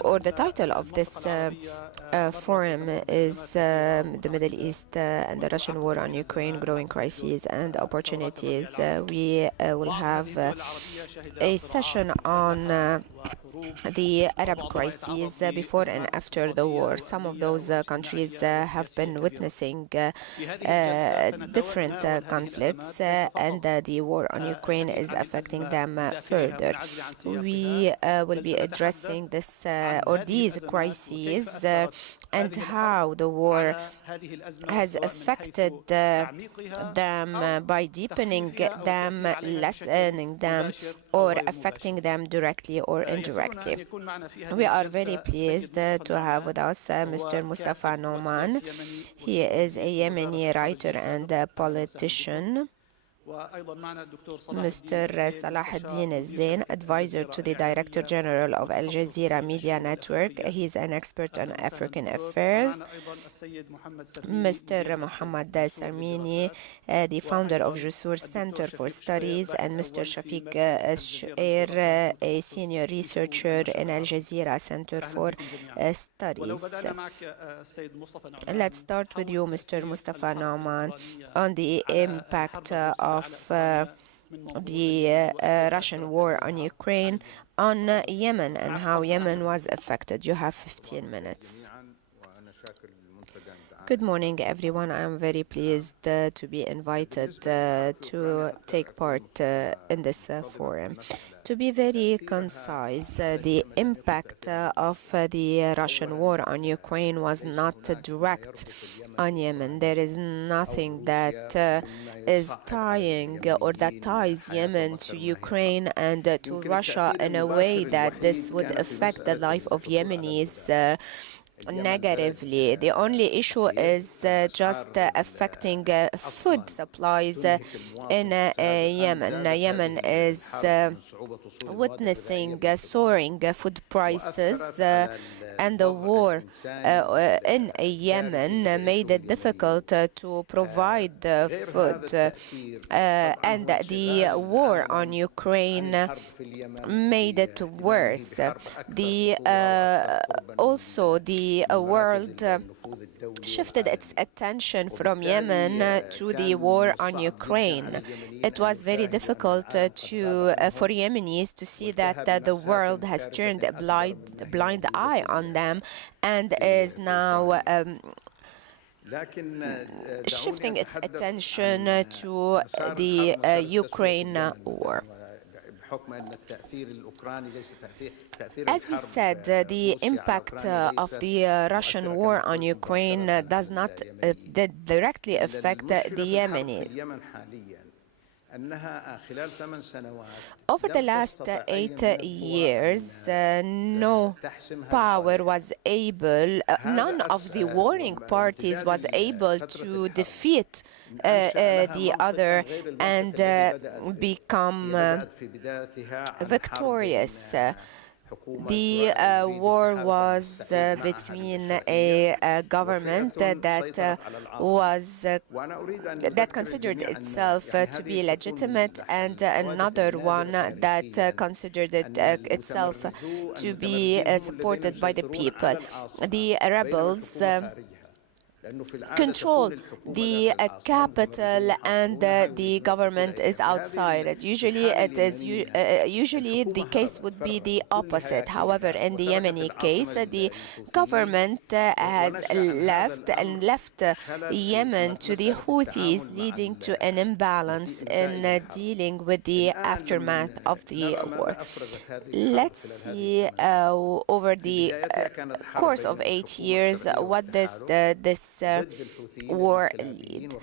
or the title of this forum is the Middle East and the Russian war on Ukraine, growing crises and opportunities. We will have a session on the Arab crises before and after the war. Some of those countries have been witnessing different conflicts, and the war on Ukraine is affecting them further. We will be addressing this or these crises and how the war has affected them by deepening them, lessening them, or affecting them directly or indirectly. We are very pleased to have with us Mr. Mustafa Noman. He is a Yemeni writer and politician. Mr. Salah ad-Din Zain, advisor to the Director General of Al Jazeera Media Network. He is an expert on African affairs. Mr. Mohammed Sarmini, the founder of Jusur Center for Studies, and Mr. Shafiq Shuair, a senior researcher in Al Jazeera Center for Studies. Let's start with you, Mr. Mustafa Nauman, on the impact of the Russian war on Ukraine on Yemen and how Yemen was affected. You have 15 minutes. Good morning, everyone. I'm very pleased to be invited to take part in this forum. To be very concise, the impact of the Russian war on Ukraine was not direct on Yemen. There is nothing that is tying or that ties Yemen to Ukraine and to Russia in a way that this would affect the life of Yemenis negatively. The only issue is just affecting food supplies in Yemen. Yemen is witnessing soaring food prices, and the war in Yemen made it difficult to provide food, and the war on Ukraine made it worse. Also the world shifted its attention from Yemen to the war on Ukraine. It was very difficult for Yemenis to see that the world has turned a blind eye on them and is now shifting its attention to the Ukraine war. As we said, the impact of the Russian war on Ukraine does not directly affect the Yemenis. Over the last 8 years, no power was able, none of the warring parties was able to defeat the other and become victorious. The war was between a government that considered itself to be legitimate and another one that considered itself to be supported by the people. The rebels control the capital and the government is outside. Usually the case would be the opposite. However, in the Yemeni case, the government has left Yemen to the Houthis, leading to an imbalance in dealing with the aftermath of the war. Let's see over the course of 8 years what this war lead.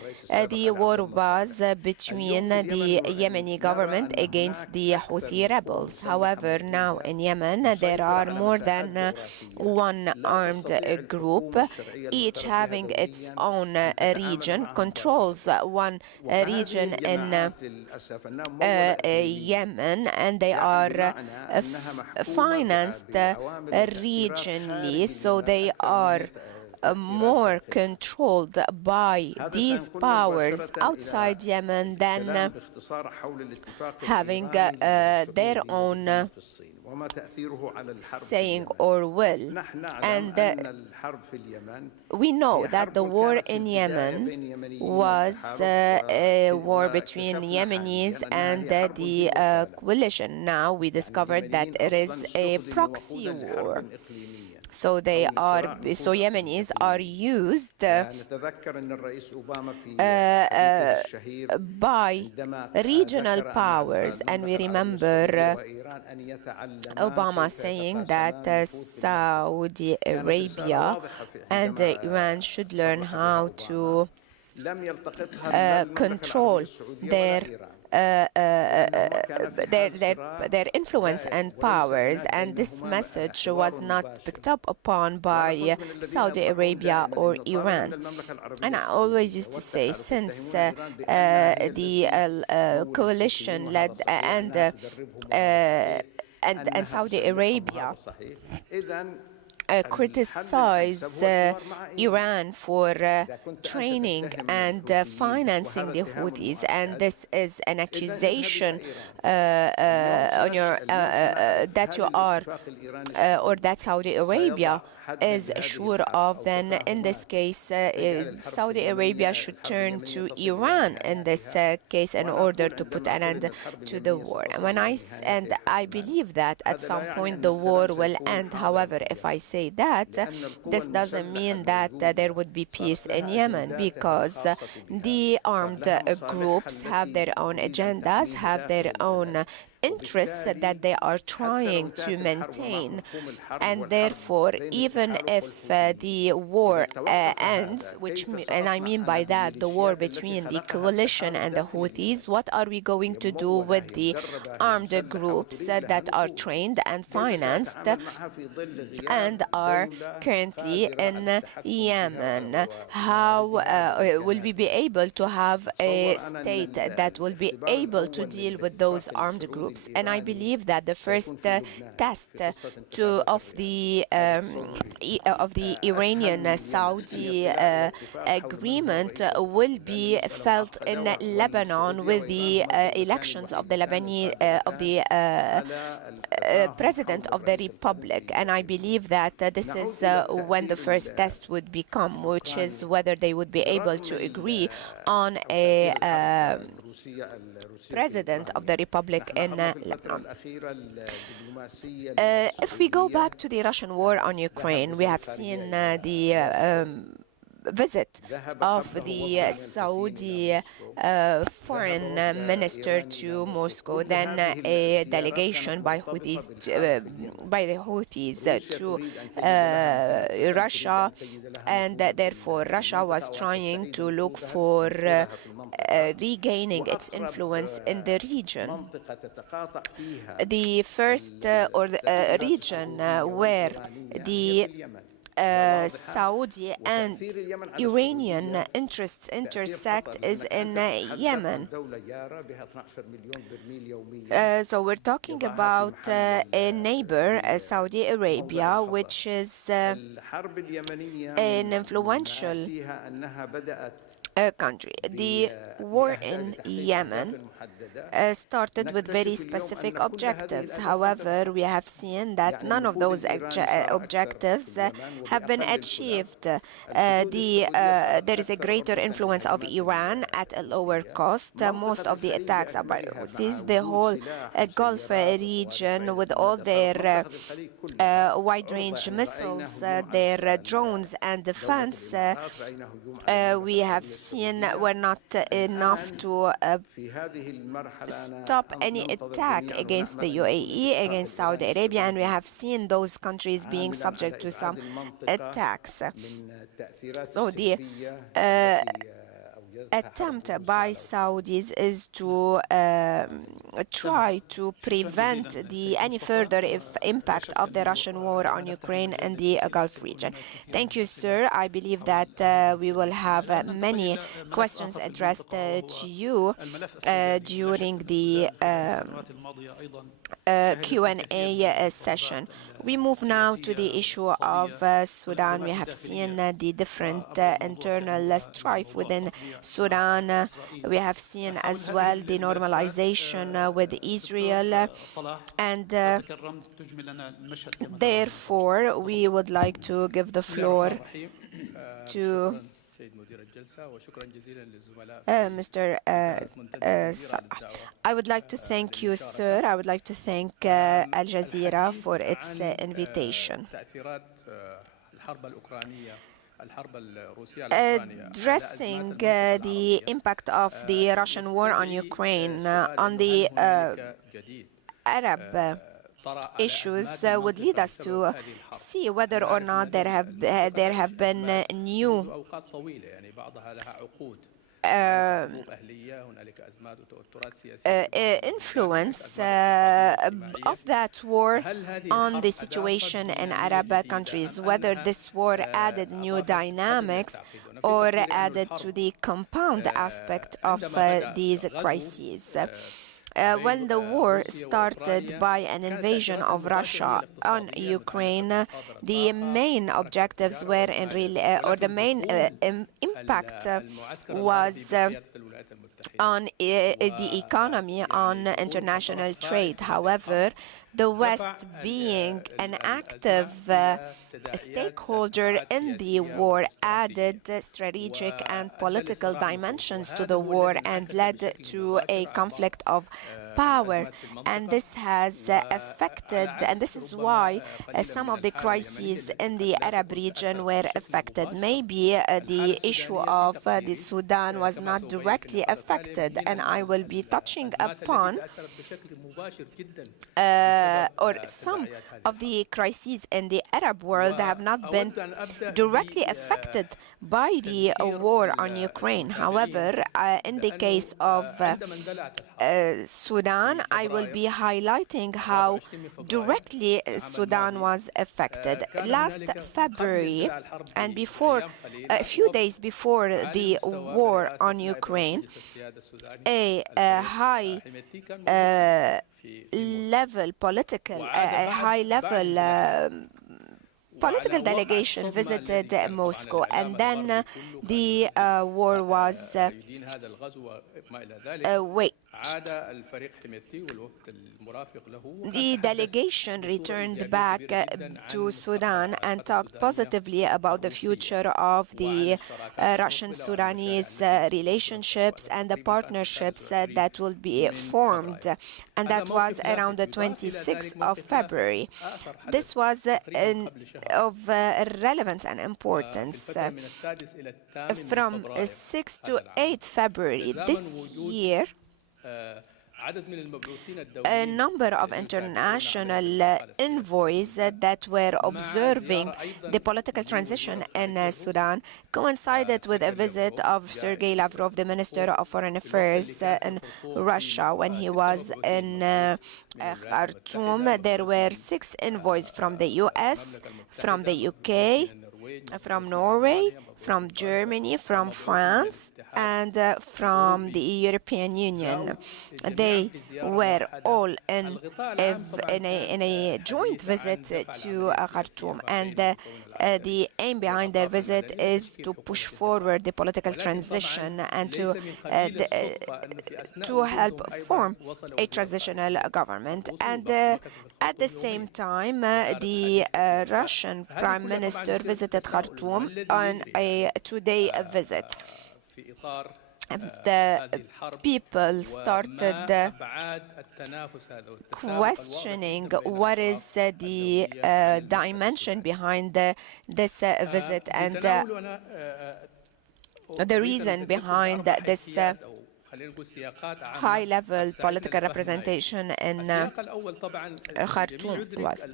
The war was between the Yemeni government against the Houthi rebels. However, now in Yemen there are more than one armed group, each having its own region, controls one region in Yemen, and they are financed regionally, so they are more controlled by these powers outside Yemen than having their own saying or will. And we know that the war in Yemen was a war between Yemenis and the coalition. Now we discovered that it is a proxy war. So Yemenis are used by regional powers, and we remember Obama saying that Saudi Arabia and Iran should learn how to control their influence and powers, and this message was not picked up upon by Saudi Arabia or Iran. And I always used to say, since the coalition led and Saudi Arabia criticize Iran for training and financing the Houthis, and this is an accusation on your that you are or that Saudi Arabia is sure of. Then in this case Saudi Arabia should turn to Iran in this case in order to put an end to the war. And I believe that at some point the war will end. However, if I say that, this doesn't mean that there would be peace in Yemen, because the armed groups have their own agendas, have their own interests that they are trying to maintain, and therefore even if the war ends, and I mean by that the war between the coalition and the Houthis, what are we going to do with the armed groups that are trained and financed and are currently in Yemen? How will we be able to have a state that will be able to deal with those armed groups? And I believe that the first test of the Iranian-Saudi agreement will be felt in Lebanon with the elections of the Lebanese President of the Republic. And I believe that this is when the first test would become, which is whether they would be able to agree on a President of the Republic in Lebanon. If we go back to the Russian war on Ukraine, we have seen the visit of the Saudi foreign minister to Moscow, then a delegation by the Houthis to Russia, and therefore Russia was trying to look for regaining its influence in the region. The first region where the Saudi and Iranian interests intersect is in Yemen. So we're talking about a neighbor, Saudi Arabia, which is an influential country. The war in Yemen started with very specific objectives. However, we have seen that none of those objectives have been achieved. There is a greater influence of Iran at a lower cost. Most of the attacks are by Houthis. The whole Gulf region, with all their wide-range missiles, their drones and defense, we have seen were not enough to stop any attack against the UAE, against Saudi Arabia, and we have seen those countries being subject to some attacks. So the attempt by Saudis is to try to prevent any further impact of the Russian war on Ukraine and the Gulf region. Thank you, sir. I believe that we will have many questions addressed to you during the Q&A session. We move now to the issue of Sudan. We have seen the different internal strife within Sudan. We have seen as well the normalization with Israel, and therefore we would like to give the floor to Mr. I would like to thank you, sir. I would like to thank Al Jazeera for its invitation. Addressing the impact of the Russian war on Ukraine on the Arab issues would lead us to see whether or not there have been new influence of that war on the situation in Arab countries, whether this war added new dynamics or added to the compound aspect of these crises. When the war started by an invasion of Russia on Ukraine, the main objectives were or the main impact was on the economy, on international trade. However, the West, being an active stakeholder in the war, added strategic and political dimensions to the war and led to a conflict of power. And this has affected, and this is why some of the crises in the Arab region were affected. Maybe the issue of the Sudan was not directly affected, and I will be touching upon or some of the crises in the Arab world have not been directly affected by the war on Ukraine. However, in the case of Sudan, I will be highlighting how directly Sudan was affected. Last February, and a few days before the war on Ukraine, a high level political delegation visited Moscow, and then the war was waged. The delegation returned back to Sudan and talked positively about the future of the Russian-Sudanese relationships and the partnerships that will be formed, and that was around the 26th of February. This was of relevance and importance. From 6 to 8 February this year, a number of international envoys that were observing the political transition in Sudan coincided with a visit of Sergei Lavrov, the Minister of Foreign Affairs in Russia, when he was in Khartoum. There were 6 envoys from the US, from the UK, from Norway, from Germany, from France, and from the European Union. They were all in a joint visit to Khartoum, and the aim behind their visit is to push forward the political transition and to help form a transitional government. And at the same time, the Russian Prime Minister visited Khartoum on a 2-day visit. The people started questioning what is the dimension behind this visit and the reason behind this high-level political representation in Khartoum was.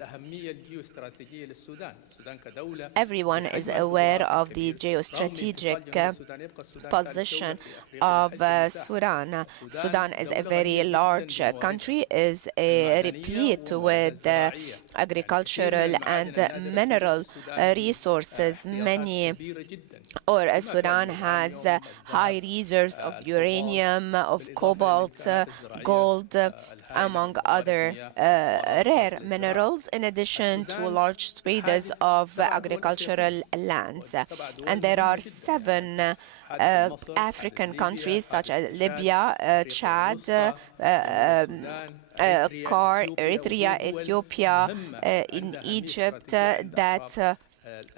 Everyone is aware of the geostrategic position of Sudan. Sudan is a very large country, is replete with agricultural and mineral resources. Sudan has high reserves of uranium, of cobalt, gold, among other rare minerals, in addition to large swathes of agricultural lands. And there are 7 African countries such as Libya, Chad, CAR, Eritrea, Ethiopia, in Egypt, that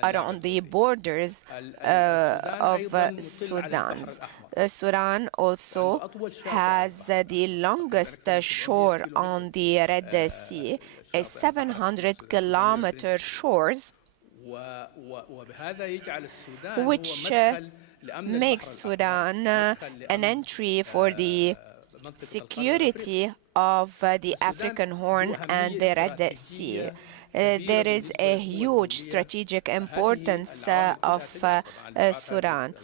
are on the borders of Sudan. Sudan also has the longest shore on the Red Sea, a 700-kilometer shores, which makes Sudan an entry for the security of the African Horn and the Red Sea. There is a huge strategic importance of Sudan.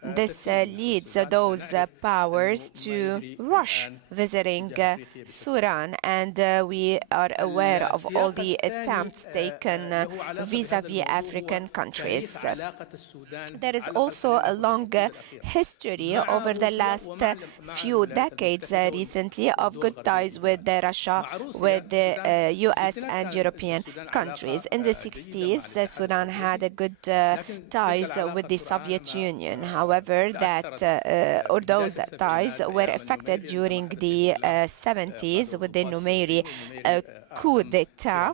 This leads those powers to rush visiting Sudan, and we are aware of all the attempts taken vis-à-vis African countries. There is also a long history over the last few decades recently of good ties with Russia, with the US and European countries. In the 60s, Sudan had a good ties with the Soviet Union. However, those ties were affected during the 70s with the Numeri coup d'etat,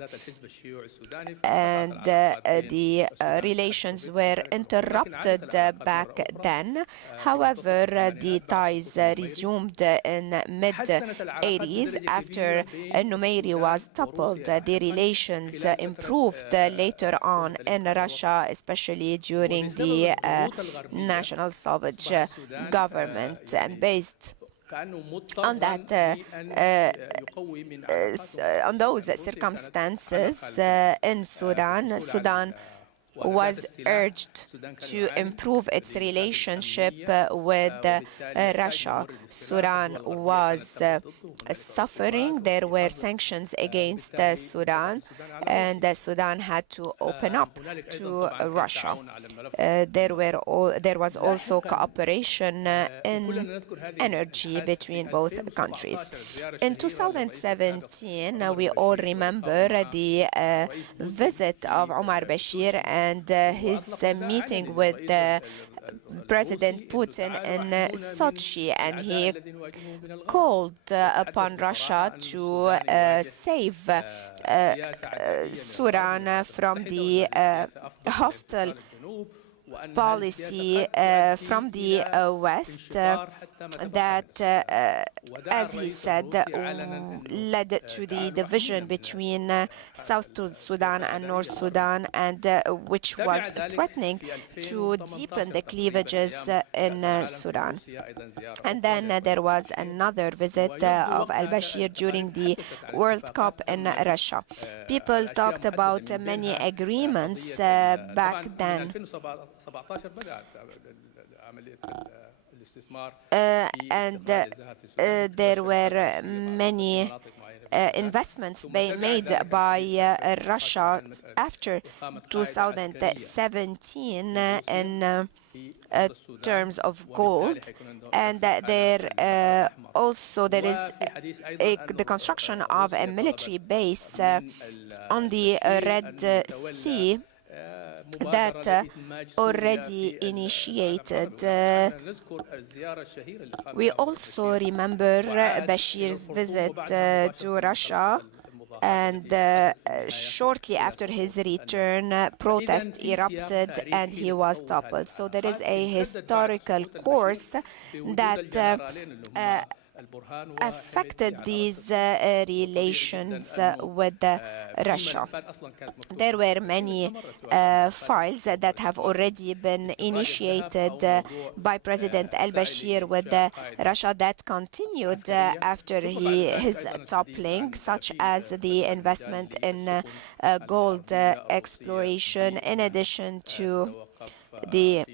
and the relations were interrupted back then. However, the ties resumed in mid-80s after Numeri was toppled. The relations improved later on in Russia, especially during the National Salvage government, and based on that, on those circumstances in Sudan was urged to improve its relationship with Russia. Sudan was suffering. There were sanctions against Sudan, and Sudan had to open up to Russia. There was also cooperation in energy between both countries. In 2017, we all remember the visit of Omar Bashir and his meeting with President Putin in Sochi, and he called upon Russia to save Sudan from the hostile policy from the West that, as he said, led to the division between South Sudan and North Sudan, and which was threatening to deepen the cleavages in Sudan. And then there was another visit of al-Bashir during the World Cup in Russia. People talked about many agreements back then. And there were many investments made by Russia after 2017 in terms of gold, and there is the construction of a military base on the Red Sea that already initiated. We also remember Bashir's visit to Russia, and shortly after his return, protests erupted and he was toppled. So there is a historical course that affected these relations with Russia. There were many files that have already been initiated by President al-Bashir with Russia that continued after his toppling, such as the investment in gold exploration, in addition to the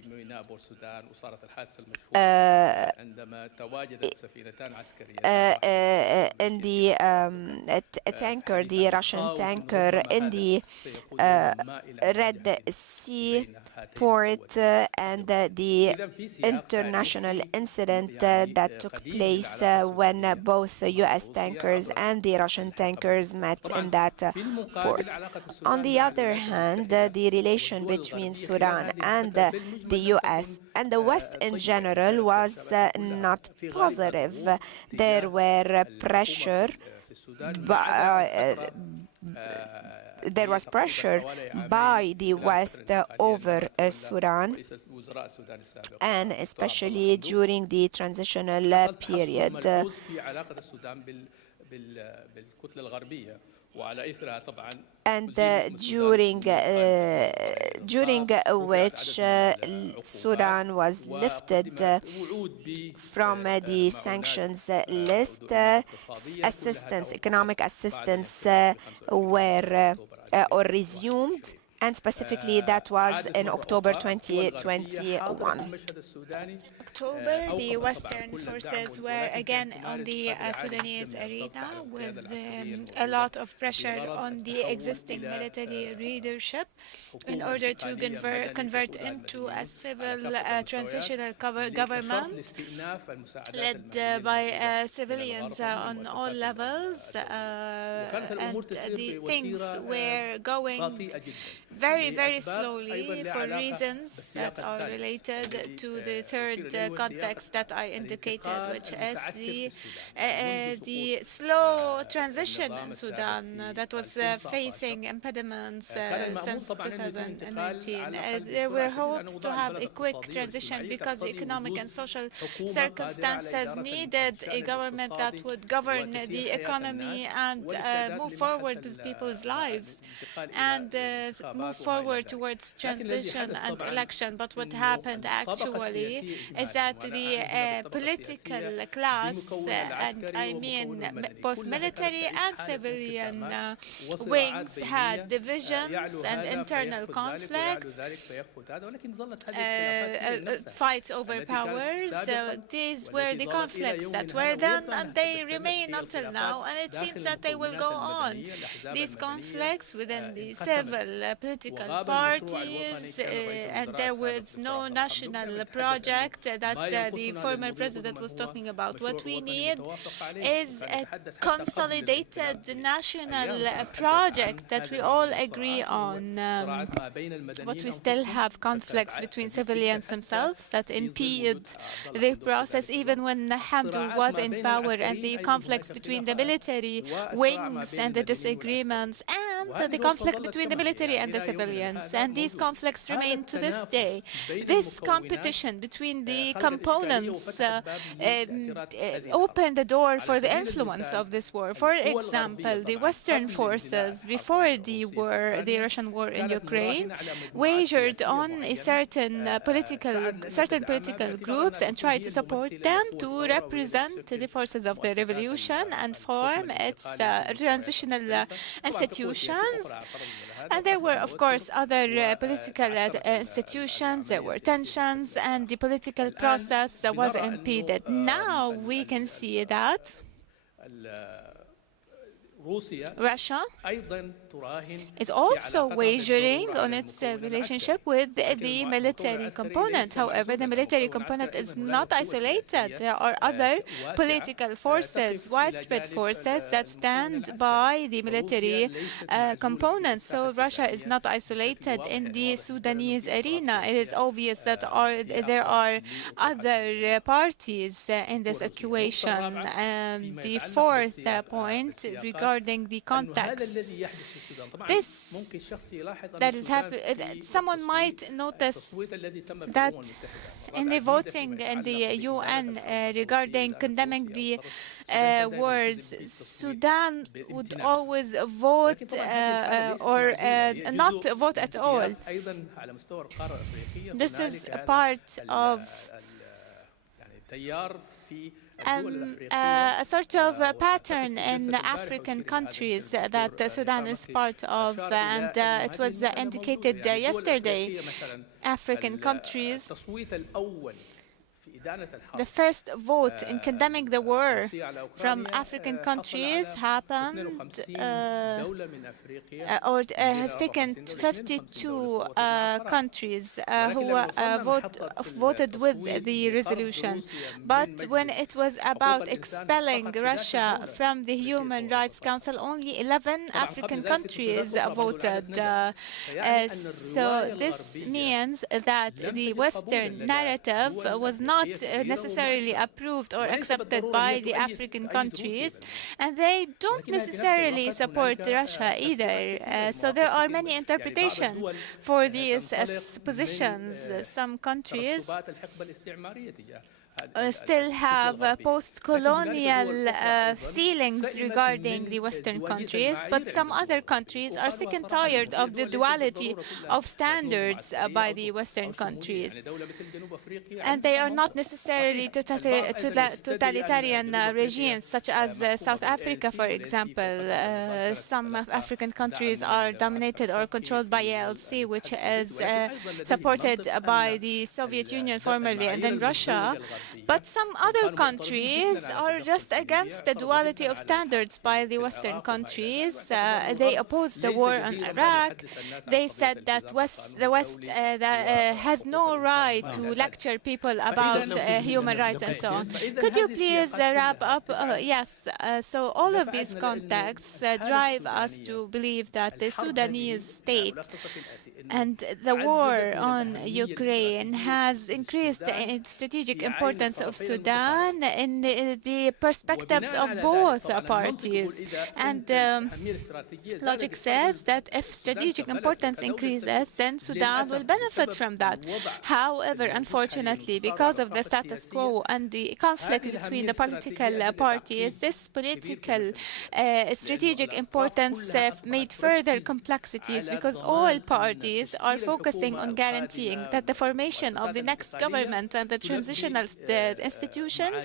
uh, in the tanker, the Russian tanker in the Red Sea port, and the international incident that took place when both US tankers and the Russian tankers met in that port. On the other hand, the relation between Sudan and the US and the West in general was not positive. There were pressure there was pressure by the West over Sudan, and especially during the transitional period. And during which Sudan was lifted from the sanctions list, economic assistance were or resumed, and specifically that was in October 2021. October, the Western forces were again on the Sudanese arena with a lot of pressure on the existing military leadership in order to convert into a civil transitional government led by civilians on all levels, and the things were going very, very slowly for reasons that are related to the third context that I indicated, which is the slow transition in Sudan that was facing impediments since 2019. There were hopes to have a quick transition because the economic and social circumstances needed a government that would govern the economy and move forward with people's lives and move forward towards transition and election. But what happened actually is that the political class, and I mean both military and civilian wings, had divisions and internal conflicts, fights over powers. These were the conflicts that were then, and they remain until now, and it seems that they will go on. These conflicts within the civil political parties, and there was no national project that the former president was talking about. What we need is a consolidated national project that we all agree on. But we still have conflicts between civilians themselves that impede the process, even when Hamdoul was in power, and the conflicts between the military wings and the disagreements, and the conflict between the military and the civilians. And these conflicts remain to this day. This competition between the components opened the door for the influence of this war. For example, the Western forces, before the war, the Russian war in Ukraine, wagered on a certain political groups and tried to support them to represent the forces of the revolution and form its transitional institutions. And there were, of course, other political institutions. There were tensions, and the political process was impeded. Now we can see that Russia is also wagering on its relationship with the military component. However, the military component is not isolated. There are other political forces, widespread forces that stand by the military component. So Russia is not isolated in the Sudanese arena. It is obvious that there are other parties in this equation. The fourth point regarding the context. This that is happening. Someone might notice that in the voting in the UN regarding condemning the wars, Sudan would always vote or not vote at all. This is a part of a sort of a pattern in African countries that Sudan is part of, and it was indicated yesterday. African countries, the first vote in condemning the war from African countries happened or has taken 52 countries who voted with the resolution. But when it was about expelling Russia from the Human Rights Council, only 11 African countries voted. So this means that the Western narrative was not necessarily approved or accepted by the African countries, and they don't necessarily support Russia either. So there are many interpretations for these positions. Some countries still have post-colonial feelings regarding the Western countries, but some other countries are sick and tired of the duality of standards by the Western countries. And they are not necessarily totalitarian regimes, such as South Africa, for example. Some African countries are dominated or controlled by ALC, which is supported by the Soviet Union formerly, and then Russia. But some other countries are just against the duality of standards by the Western countries. They opposed the war on Iraq. They said that the West has no right to lecture people about human rights and so on. Could you please wrap up? Yes. So all of these contexts drive us to believe that the Sudanese state and the war on Ukraine has increased the strategic importance of Sudan in the perspectives of both parties. And logic says that if strategic importance increases, then Sudan will benefit from that. However, unfortunately, because of the status quo and the conflict between the political parties, this political strategic importance made further complexities, because all parties are focusing on guaranteeing that the formation of the next government and the transitional institutions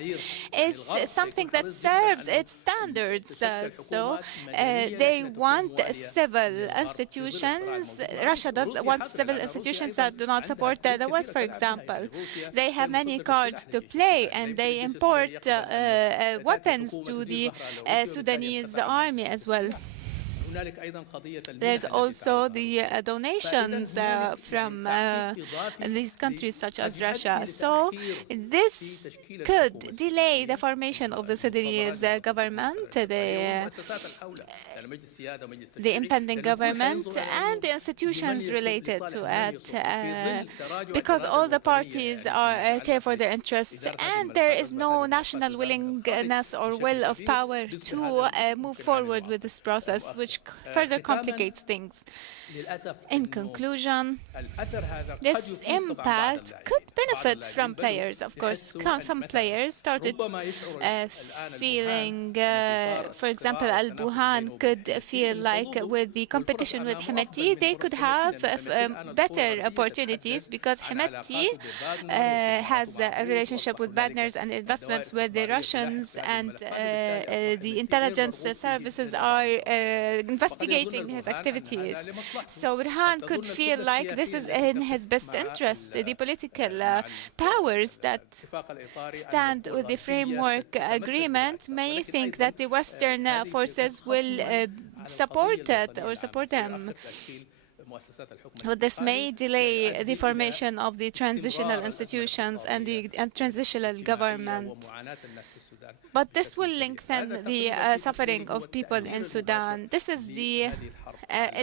is something that serves its standards. So they want civil institutions. Russia does want civil institutions that do not support the West, for example. They have many cards to play, and they import weapons to the Sudanese army as well. There's also the donations from these countries such as Russia. So this could delay the formation of the Sudanese government, the impending government, and the institutions related to it, because all the parties care for their interests, and there is no national willingness or will of power to move forward with this process, which further complicates things. In conclusion, this impact could benefit from players. Of course, some players started feeling, for example, Al-Buhan could feel like with the competition with Hemeti, they could have better opportunities, because Hemeti has a relationship with partners and investments with the Russians, and the intelligence services are investigating his activities. So Burhan could feel like this is in his best interest. The political powers that stand with the framework agreement may think that the Western forces will support it or support them. But this may delay the formation of the transitional institutions and the transitional government. But this will lengthen the suffering of people in Sudan. This is the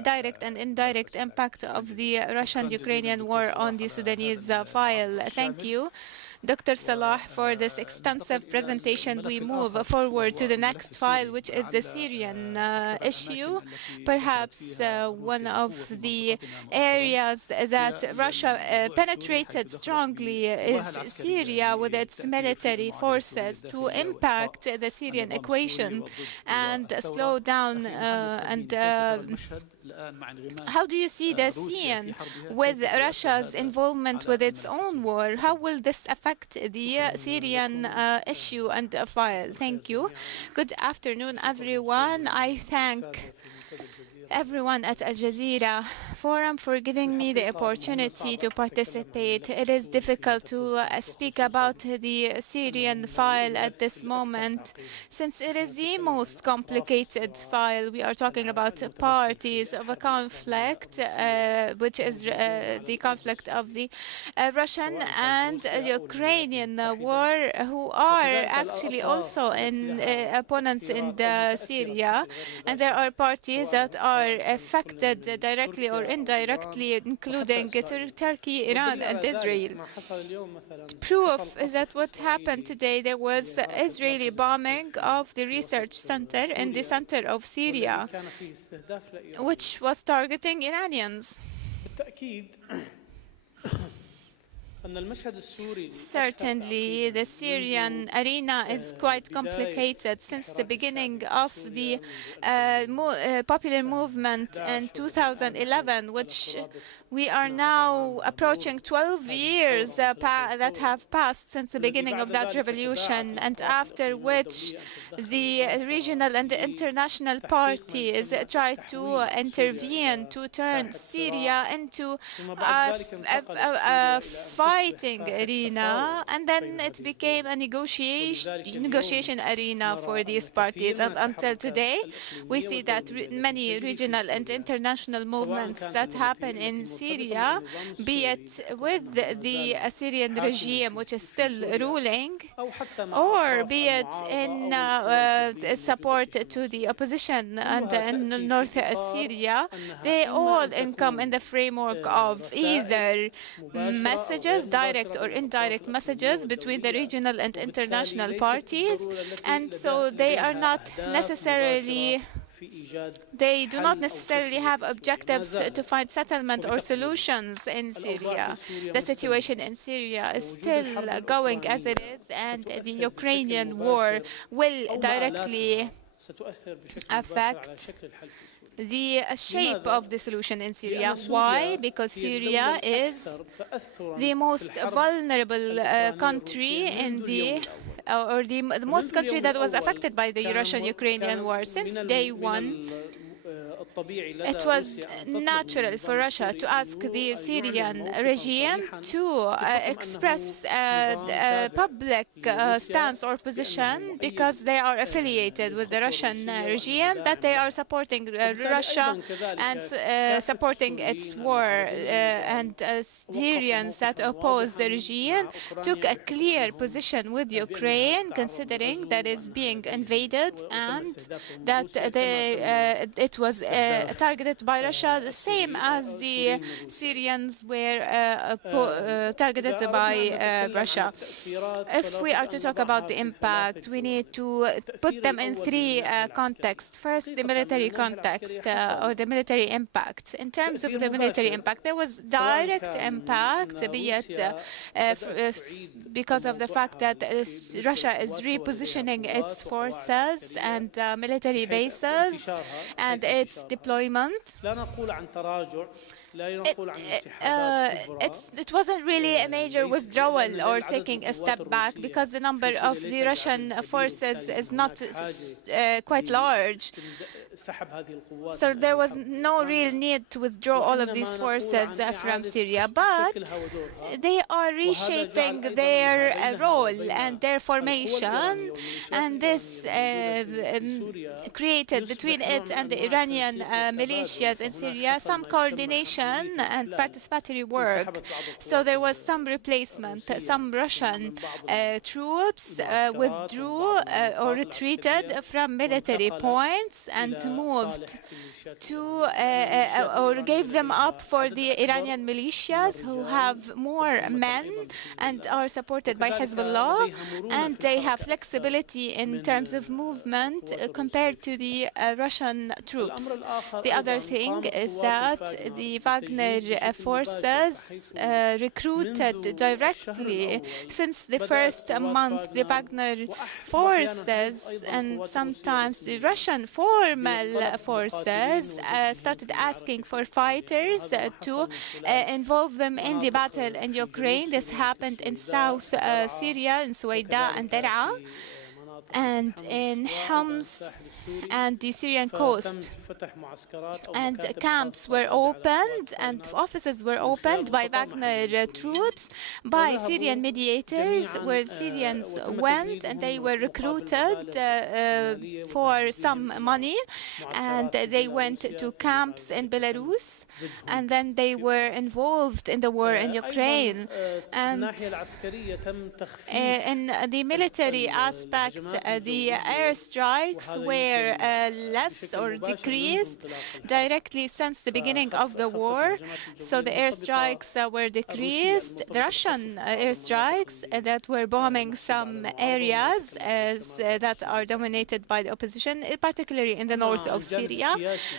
direct and indirect impact of the Russian-Ukrainian war on the Sudanese file. Thank you, Dr. Salah, for this extensive presentation. We move forward to the next file, which is the Syrian issue. Perhaps one of the areas that Russia penetrated strongly is Syria, with its military forces, to impact the Syrian equation and slow down and How do you see the scene with Russia's involvement with its own war? How will this affect the Syrian issue and file? Thank you. Good afternoon, everyone. I thank everyone at Al Jazeera Forum for giving me the opportunity to participate. It is difficult to speak about the Syrian file at this moment, since it is the most complicated file. We are talking about parties of a conflict, which is the conflict of the Russian and Ukrainian war, who are actually also opponents in Syria, and there are parties that are affected directly or indirectly, including Turkey, Iran, and Israel. Proof is that what happened today, there was Israeli bombing of the research center in the center of Syria, which was targeting Iranians. Certainly, the Syrian arena is quite complicated since the beginning of the popular movement in 2011, which we are now approaching 12 years that have passed since the beginning of that revolution, and after which the regional and international parties tried to intervene to turn Syria into a fighting arena, and then it became a negotiation arena for these parties. And until today, we see that many regional and international movements that happen in Syria, be it with the Syrian regime, which is still ruling, or be it in support to the opposition and in North Syria, they all come in the framework of either messages, direct or indirect messages between the regional and international parties, and so they do not necessarily have objectives to find settlement or solutions in Syria. The situation in Syria is still going as it is, and the Ukrainian war will directly affect the shape of the solution in Syria. Why? Because Syria is the most vulnerable country in the most country that was affected by the Russian-Ukrainian war. Since day one, it was natural for Russia to ask the Syrian regime to express a public stance or position, because they are affiliated with the Russian regime, that they are supporting Russia and supporting its war. And Syrians that oppose the regime took a clear position with Ukraine, considering that it's being invaded and that it was targeted by Russia, the same as the Syrians were targeted by Russia. If we are to talk about the impact, we need to put them in three contexts. First, the military context or the military impact. In terms of the military impact, there was direct impact, be it because of the fact that Russia is repositioning its forces and military bases and its deployment. It wasn't really a major withdrawal or taking a step back, because the number of the Russian forces is not quite large. So there was no real need to withdraw all of these forces from Syria, but they are reshaping their role and their formation, and this created between it and the Iranian militias in Syria some coordination and participatory work. So there was some replacement. Some Russian troops withdrew or retreated from military points and moved to or gave them up for the Iranian militias, who have more men and are supported by Hezbollah, and they have flexibility in terms of movement compared to the Russian troops. The other thing is that the Wagner forces recruited directly since the first month. The Wagner forces and sometimes the Russian formal forces started asking for fighters to involve them in the battle in Ukraine. This happened in South Syria, in Suwaida and Dar'a, and in Homs and the Syrian coast. And camps were opened and offices were opened by Wagner troops, by Syrian mediators, where Syrians went and they were recruited for some money, and they went to camps in Belarus, and then they were involved in the war in Ukraine. And in the military aspect, the airstrikes were less or decreased directly since the beginning of the war. So the airstrikes were decreased. The Russian airstrikes that were bombing some areas that are dominated by the opposition, particularly in the north of Syria.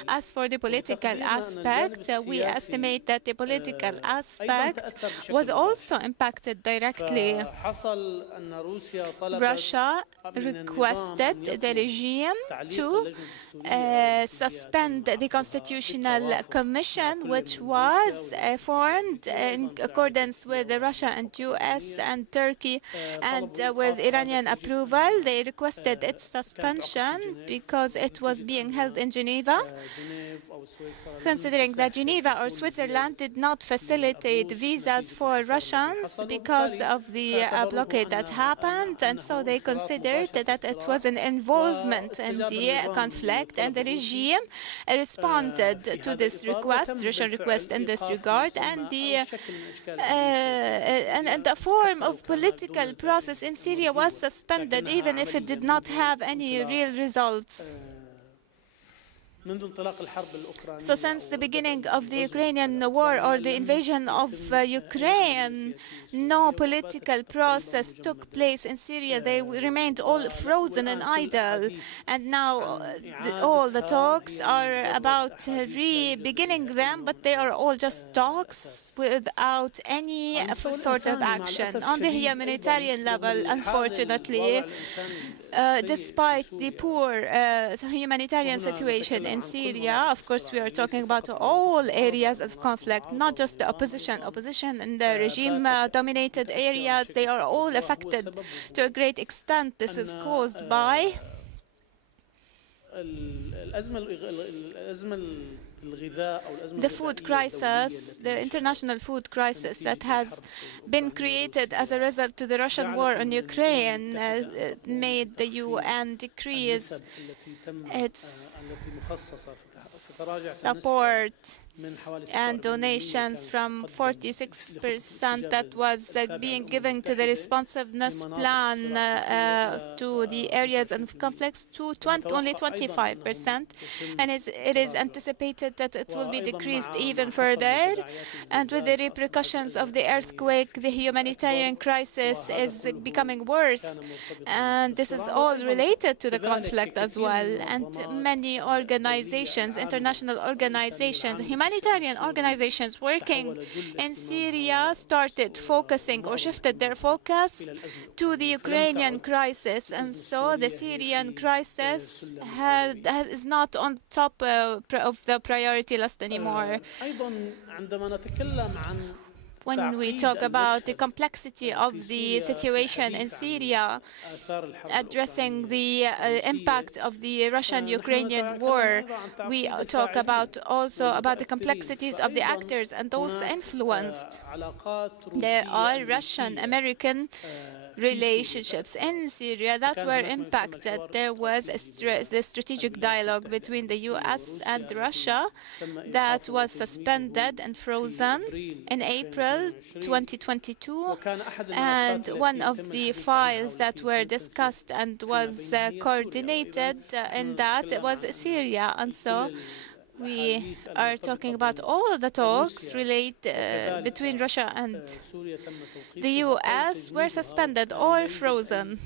As for the political aspect, we estimate that the political aspect was also impacted directly. Russia requested the regime to suspend the Constitutional Commission, which was formed in accordance with Russia and US and Turkey, and with Iranian approval. They requested its suspension because it was being held in Geneva, considering that Geneva or Switzerland did not facilitate visas for Russians because of the blockade that happened, and so they considered that it was an involvement in the conflict, and the regime responded to this request, Russian request in this regard, and the form of political process in Syria was suspended, even if it did not have any real results. So since the beginning of the Ukrainian war or the invasion of Ukraine, no political process took place in Syria. They remained all frozen and idle. And now all the talks are about re-beginning them, but they are all just talks without any sort of action. On the humanitarian level, unfortunately, despite the poor humanitarian situation in Syria, of course, we are talking about all areas of conflict, not just the opposition. Opposition in the regime-dominated areas, they are all affected to a great extent. This is caused by the food crisis, the international food crisis that has been created as a result to the Russian war on Ukraine, made the UN decrease its support and donations from 46% that was being given to the responsiveness plan to the areas of conflicts to only 25%, and it is anticipated that it will be decreased even further. And with the repercussions of the earthquake, the humanitarian crisis is becoming worse, and this is all related to the conflict as well. And many organizations, international organizations, humanitarian organizations working in Syria started focusing or shifted their focus to the Ukrainian crisis, and so the Syrian crisis is not on top of the priority list anymore. When we talk about the complexity of the situation in Syria, addressing the impact of the Russian-Ukrainian war, we talk about also about the complexities of the actors and those influenced. There are Russian-American relationships in Syria that were impacted. There was the strategic dialogue between the US and Russia that was suspended and frozen in April 2022, and one of the files that were discussed and was coordinated in that was Syria. And so we are talking about all of the talks between Russia and the US were suspended or frozen.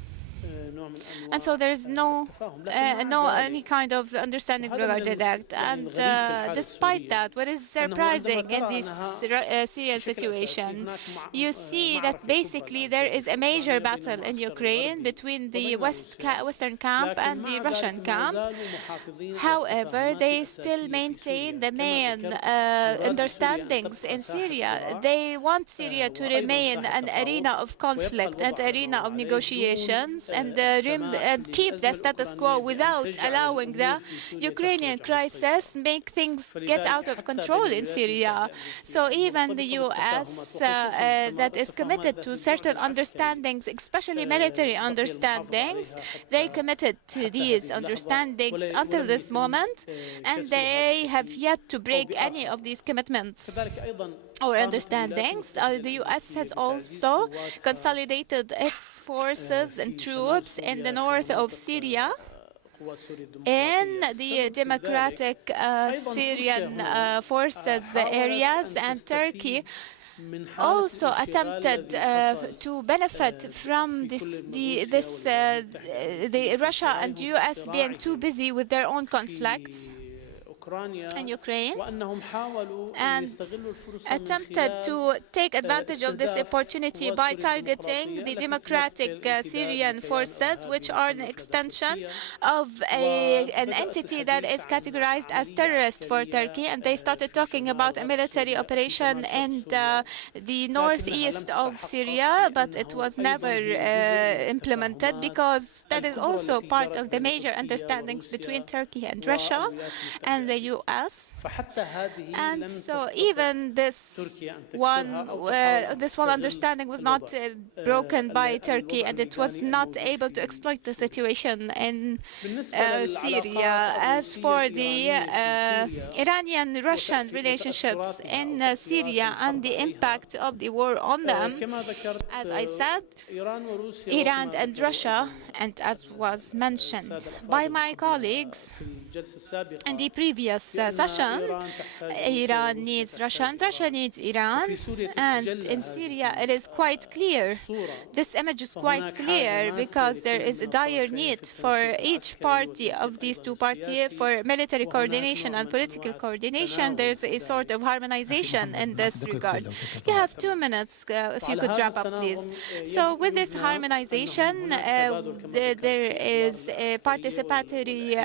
And so there is no any kind of understanding regarding that. And despite that, what is surprising in this Syrian situation, you see that basically there is a major battle in Ukraine between the Western camp and the Russian camp. However, they still maintain the main understandings in Syria. They want Syria to remain an arena of conflict and arena of negotiations and keep the status quo without allowing the Ukrainian crisis make things get out of control in Syria. So even the US that is committed to certain understandings, especially military understandings, they committed to these understandings until this moment, and they have yet to break any of these commitments or understandings. The US has also consolidated its forces and troops in the north of Syria in the democratic Syrian forces areas, and Turkey also attempted to benefit from the Russia and US being too busy with their own conflicts in Ukraine, and attempted to take advantage of this opportunity by targeting the democratic Syrian forces, which are an extension of an entity that is categorized as terrorist for Turkey. And they started talking about a military operation in the northeast of Syria, but it was never implemented, because that is also part of the major understandings between Turkey and Russia and the US. And so even this one understanding was not broken by Turkey, and it was not able to exploit the situation in Syria. As for the Iranian-Russian relationships in Syria and the impact of the war on them, as I said, Iran and Russia, and as was mentioned by my colleagues in the previous session, Iran needs Russia and Russia needs Iran. And in Syria, it is quite clear. This image is quite clear, because there is a dire need for each party of these two parties for military coordination and political coordination. There's a sort of harmonization in this regard. You have 2 minutes, if you could wrap up, please. So with this harmonization, there is participatory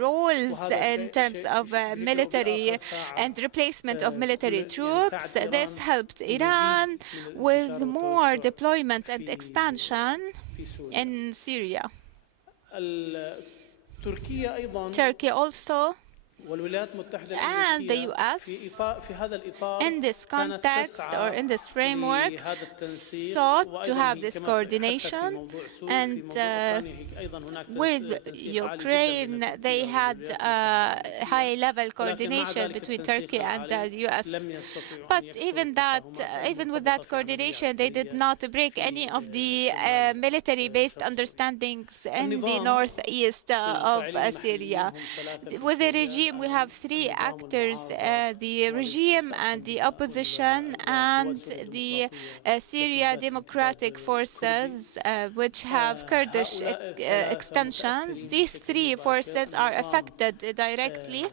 roles in terms of military and replacement of military troops. This helped Iran with more deployment and expansion in Syria. Turkey also and the US, in this context or in this framework, sought to have this coordination. And with Ukraine, they had high-level coordination between Turkey and the US. But even with that coordination, they did not break any of the military-based understandings in the northeast of Syria. With the regime, we have 3 actors, the regime and the opposition and the Syria Democratic Forces, which have Kurdish extensions. These 3 forces are affected directly.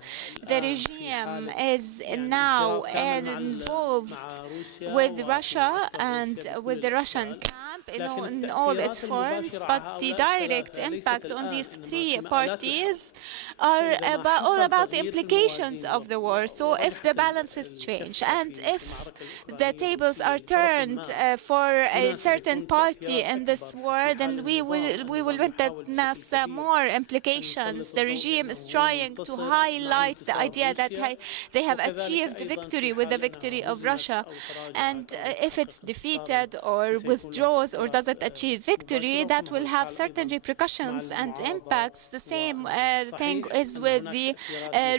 The regime is now involved with Russia and with the Russian camp in all its forms, but the direct impact on these 3 parties are all about the implications of the war. So if the balances change and if the tables are turned for a certain party in this war, then we will witness more implications. The regime is trying to highlight the idea that they have achieved victory with the victory of Russia. And if it's defeated or withdraws or doesn't achieve victory, that will have certain repercussions and impacts. The same thing is with the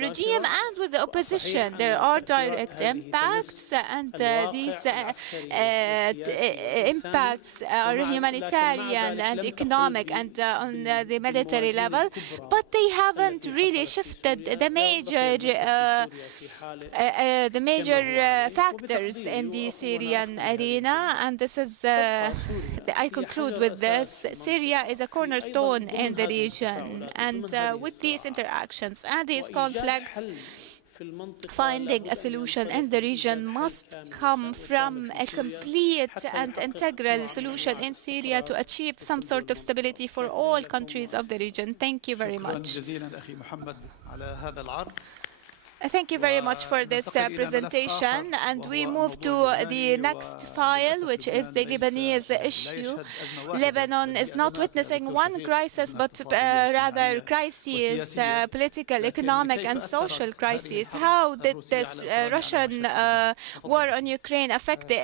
regime and with the opposition. There are direct impacts, and these impacts are humanitarian and economic and on the military level, but they haven't really shifted the major factors in the Syrian arena. And this is I conclude with this. Syria is a cornerstone in the region, and with these interactions and these conflicts, finding a solution in the region must come from a complete and integral solution in Syria to achieve some sort of stability for all countries of the region. Thank you very much. Thank you very much for this presentation, and we move to the next file, which is the Lebanese issue. Lebanon is not witnessing one crisis, but rather crises, political, economic, and social crises. How did this Russian war on Ukraine affect the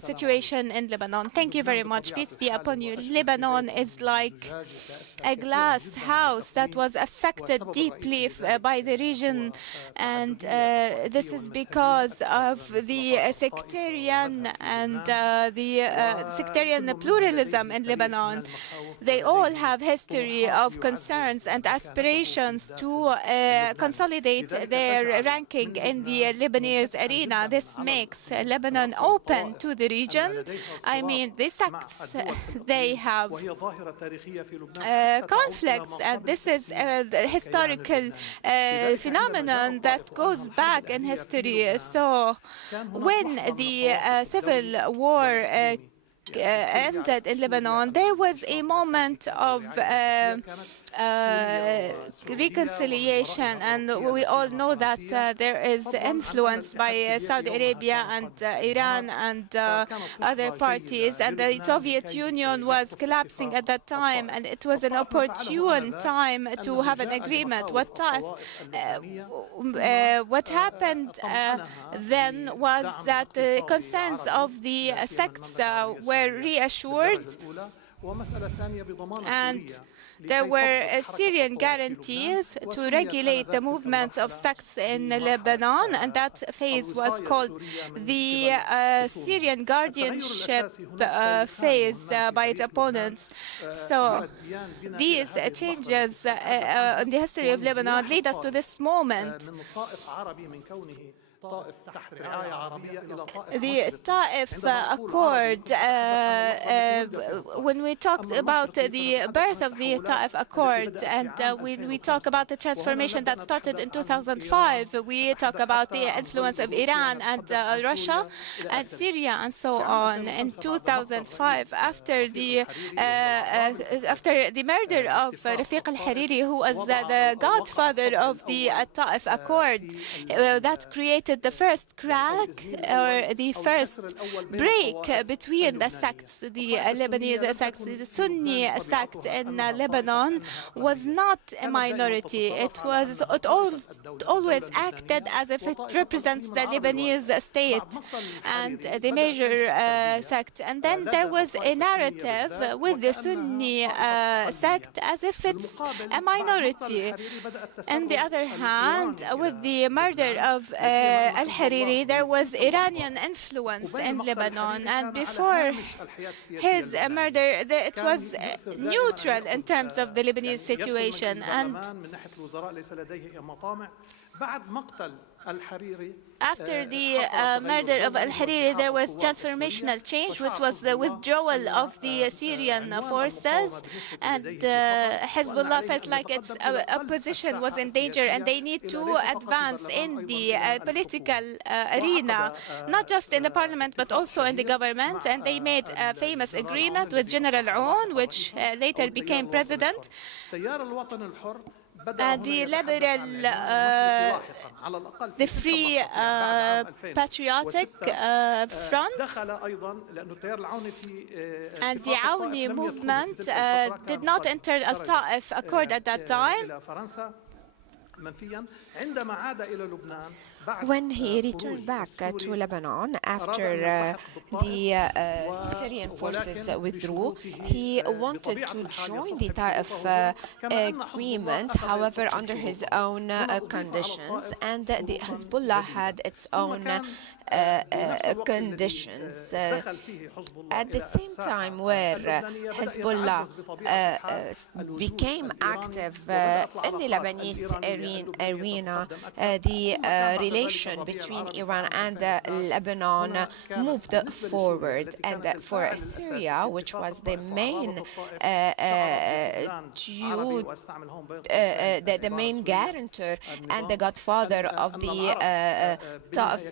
situation in Lebanon? Thank you very much. Peace be upon you. Lebanon is like a glass house that was affected deeply by the region, and this is because of the sectarian and sectarian pluralism in Lebanon. They all have history of concerns and aspirations to consolidate their ranking in the Lebanese arena. This makes Lebanon open to the region. I mean, the sects, they have conflicts, and this is a historical phenomenon that goes back in history. So when the civil war ended in Lebanon, there was a moment of reconciliation, and we all know that there is influence by Saudi Arabia and Iran and other parties, and the Soviet Union was collapsing at that time, and it was an opportune time to have an agreement. What happened then was that the concerns of the sects were reassured, and there were Syrian guarantees to regulate the movements of sects in Lebanon, and that phase was called the Syrian guardianship phase by its opponents. So these changes in the history of Lebanon lead us to this moment. The Ta'if Accord, when we talked about the birth of the Ta'if Accord, and when we talk about the transformation that started in 2005, we talk about the influence of Iran and Russia and Syria and so on. In 2005, after the murder of Rafiq al-Hariri, who was the godfather of the Ta'if Accord, that created the first crack or the first break between the sects. The Lebanese sects, the Sunni sect in Lebanon was not a minority. It always acted as if it represents the Lebanese state and the major sect. And then there was a narrative with the Sunni sect as if it's a minority. On the other hand, with the murder of al-Hariri, there was Iranian influence in Lebanon, and before his murder, it was neutral in terms of the Lebanese situation. And after the murder of al-Hariri, there was transformational change, which was the withdrawal of the Syrian forces, and Hezbollah felt like its opposition was in danger, and they need to advance in the political arena, not just in the parliament, but also in the government. And they made a famous agreement with General Aoun, which later became president. The liberal, the free patriotic front and the Aouni movement did not enter the Ta'if Accord at that time. When he returned back to Lebanon after the Syrian forces withdrew, he wanted to join the Ta'if agreement, however, under his own conditions, and the Hezbollah had its own conditions. At the same time where Hezbollah became active in the Lebanese arena, the relation between Iran and Lebanon moved forward. And for Syria, which was the main the main guarantor and the godfather of the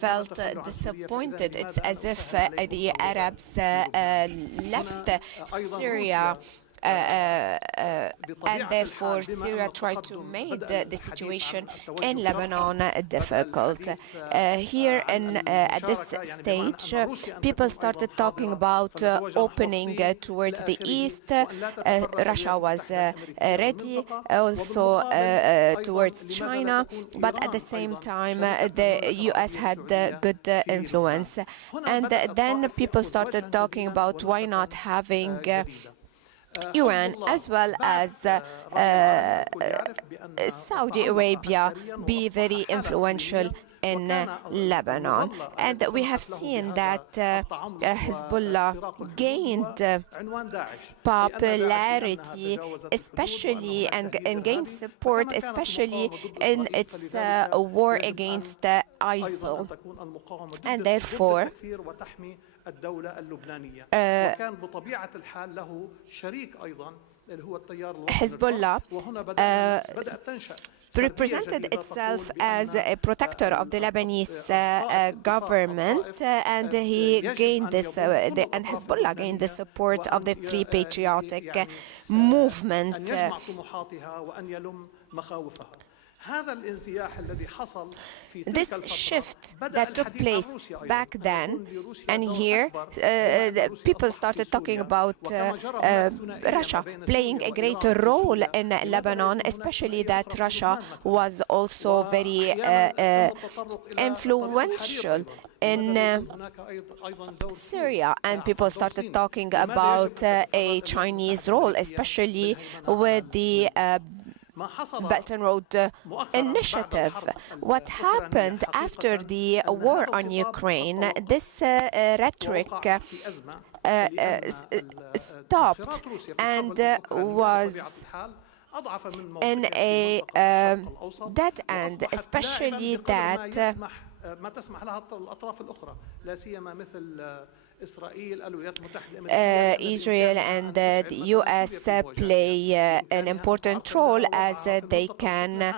felt disappointed. It's as if the Arabs left Syria and therefore Syria tried to make the situation in Lebanon difficult. Here at this stage, people started talking about opening towards the east. Russia was ready, also towards China, but at the same time the US had good influence. And then people started talking about why not having Iran as well as Saudi Arabia be very influential in Lebanon. And we have seen that Hezbollah gained popularity, especially and gained support, especially in its war against ISIL. And therefore الدولة اللبنانية وكان بطبيعة الحال له شريك أيضا اللي هو التيار Hezbollah بدأت تنشأ represented itself as a protector of the Lebanese government, and he gained this, and Hezbollah gained the support of the Free Patriotic movement. This shift that took place back then, and here people started talking about Russia playing a greater role in Lebanon, especially that Russia was also very influential in Syria, and people started talking about a Chinese role, especially with the Belt and Road Initiative. What happened after the war on Ukraine, this rhetoric stopped and was in a dead end, especially that Israel and the US play an important role as they can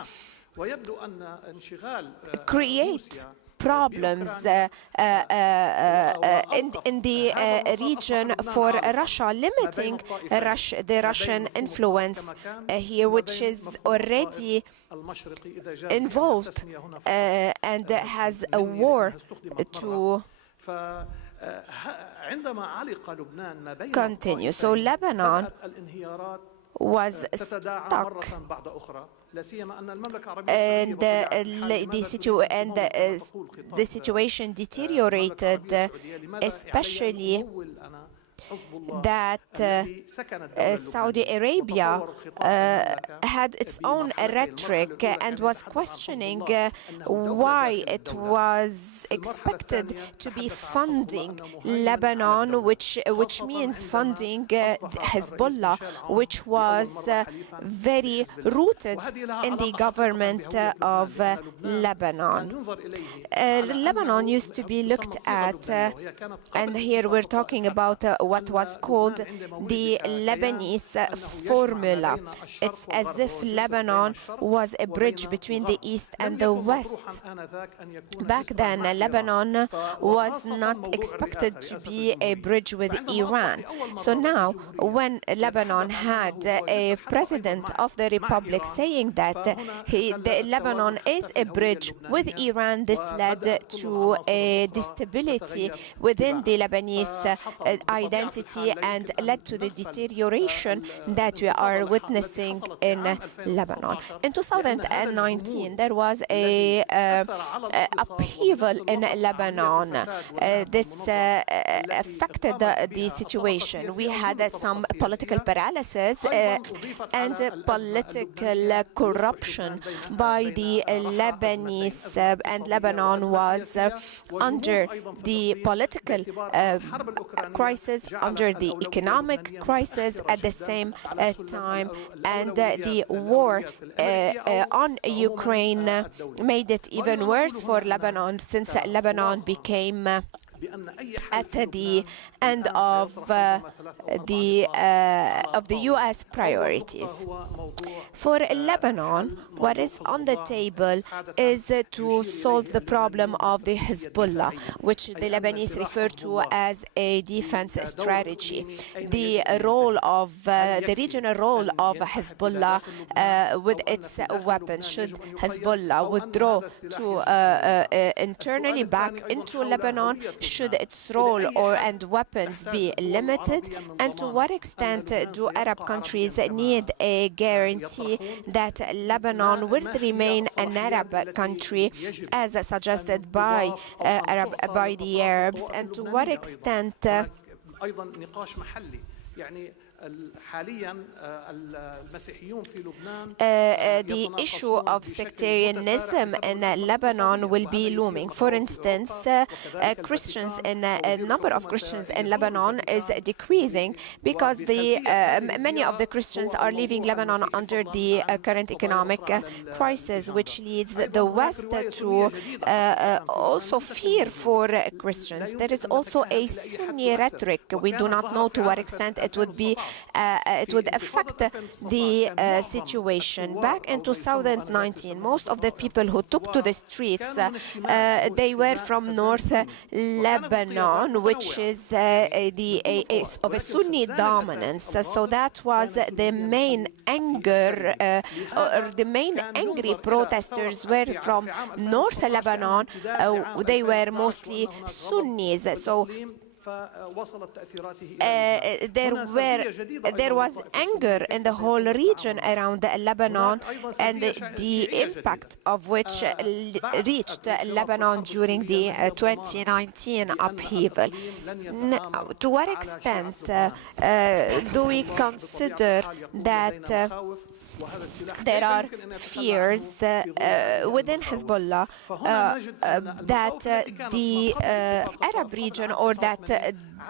create problems in the region for Russia, limiting the Russian influence here, which is already involved and has a war to continue. So Lebanon was stuck, and the situation deteriorated, especially that Saudi Arabia had its own rhetoric and was questioning why it was expected to be funding Lebanon, which means funding Hezbollah, which was very rooted in the government of Lebanon. Lebanon used to be looked at, and here we're talking about what was called the Lebanese formula. It's as if Lebanon was a bridge between the East and the West. Back then, Lebanon was not expected to be a bridge with Iran. So now, when Lebanon had a president of the Republic saying that Lebanon is a bridge with Iran, this led to a instability within the Lebanese identity identity and led to the deterioration that we are witnessing in Lebanon. In 2019, there was a upheaval in Lebanon. This affected the situation. We had some political paralysis and political corruption by the Lebanese, and Lebanon was under the political crisis, under the economic crisis at the same time, and the war on Ukraine made it even worse for Lebanon, since Lebanon became at the end of the U.S. priorities. For Lebanon, what is on the table is to solve the problem of the Hezbollah, which the Lebanese refer to as a defense strategy. The role of the regional role of Hezbollah with its weapons. Should Hezbollah withdraw to internally back into Lebanon? Should its role and weapons be limited? And to what extent do Arab countries need a guarantee that Lebanon will remain an Arab country, as suggested by the Arabs? And to what extent the issue of sectarianism in Lebanon will be looming. For instance, Christians in a number of Christians in Lebanon is decreasing because many of the Christians are leaving Lebanon under the current economic crisis, which leads the West to also fear for Christians. There is also a Sunni rhetoric. We do not know to what extent it would affect the situation. Back in 2019, most of the people who took to the streets, they were from North Lebanon, which is of a Sunni dominance. So that was the main anger, or the main angry protesters were from North Lebanon. They were mostly Sunnis. So there was anger in the whole region around Lebanon, and the impact of which reached Lebanon during the 2019 upheaval. Now, to what extent do we consider that there are fears within Hezbollah that the Arab region or that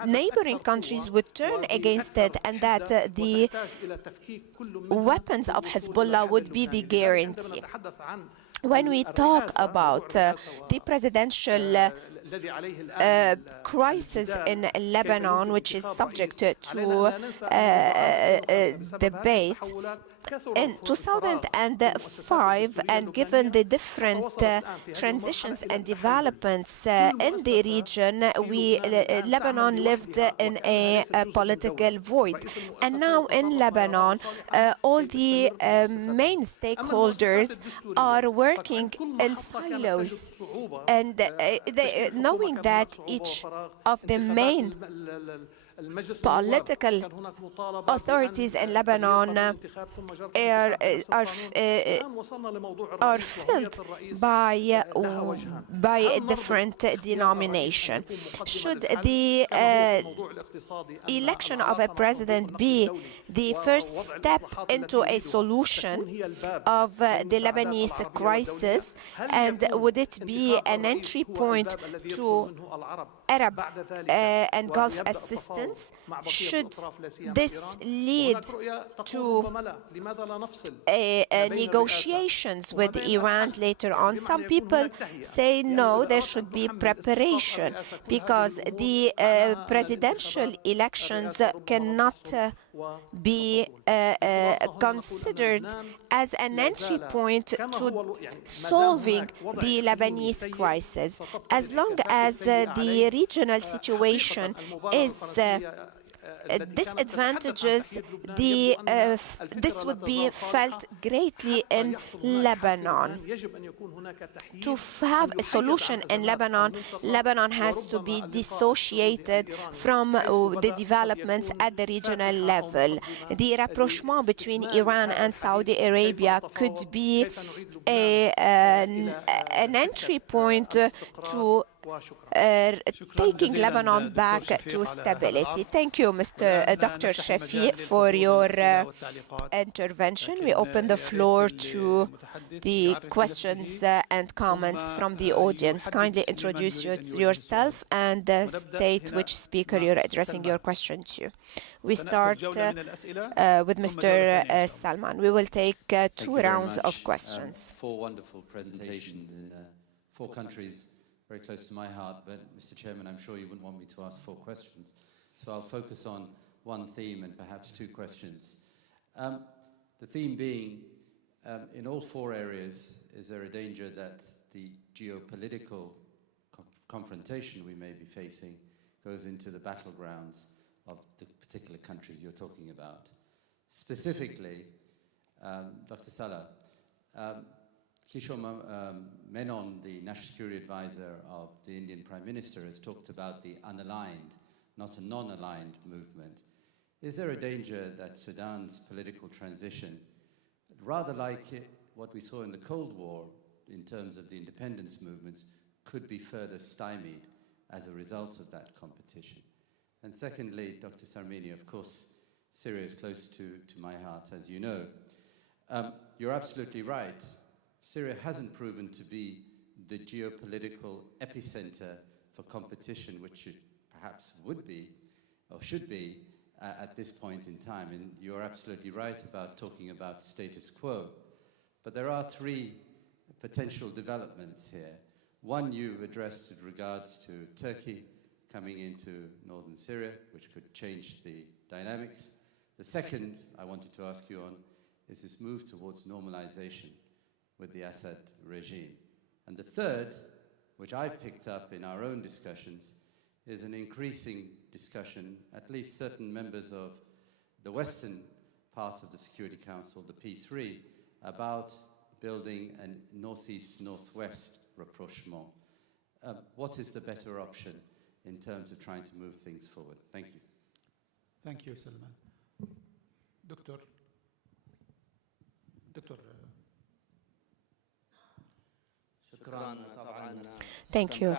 neighboring countries would turn against it, and that the weapons of Hezbollah would be the guarantee? When we talk about the presidential crisis in Lebanon, which is subject to debate, in 2005, and given the different transitions and developments in the region, Lebanon lived in a political void. And now in Lebanon, all the main stakeholders are working in silos, and knowing that each of the main political authorities in Lebanon are filled by a different denomination. Should the election of a president be the first step into a solution of the Lebanese crisis, and would it be an entry point to Arab and Gulf assistance? Should this lead to negotiations with Iran later on? Some people say no, there should be preparation, because the presidential elections cannot be considered as an entry point to solving the Lebanese crisis. As long as the regional situation is disadvantages, this would be felt greatly in Lebanon. To have a solution in Lebanon, Lebanon has to be dissociated from the developments at the regional level. The rapprochement between Iran and Saudi Arabia could be an entry point to taking Lebanon back to stability. Thank you, Dr. Shafi, for your intervention. We open the floor to the questions and comments from the audience. Kindly introduce yourself and state which speaker you're addressing your question to. We start with Mr. Salman. We will take 2 rounds of questions. 4 wonderful presentations in 4 countries very close to my heart, but Mr. Chairman, I'm sure you wouldn't want me to ask 4 questions. So I'll focus on one theme and perhaps 2 questions. The theme being, in all 4 areas, is there a danger that the geopolitical confrontation we may be facing goes into the battlegrounds of the particular countries you're talking about? Specifically, Dr. Salah, Kishore Menon, the National Security Advisor of the Indian Prime Minister, has talked about the unaligned, not a non-aligned movement. Is there a danger that Sudan's political transition, rather like what we saw in the Cold War in terms of the independence movements, could be further stymied as a result of that competition? And secondly, Dr. Sarmini, of course, Syria is close to my heart, as you know. You're absolutely right. Syria hasn't proven to be the geopolitical epicenter for competition, which it perhaps would be, or should be, at this point in time. And you're absolutely right about talking about status quo. But there are 3 potential developments here. One you've addressed with regards to Turkey coming into northern Syria, which could change the dynamics. The second I wanted to ask you on is this move towards normalization with the Assad regime. And the third, which I've picked up in our own discussions, is an increasing discussion, at least certain members of the Western part of the Security Council, the P3, about building a northeast-northwest rapprochement. What is the better option in terms of trying to move things forward? Thank you. Thank you, Salman. Doctor. Thank you.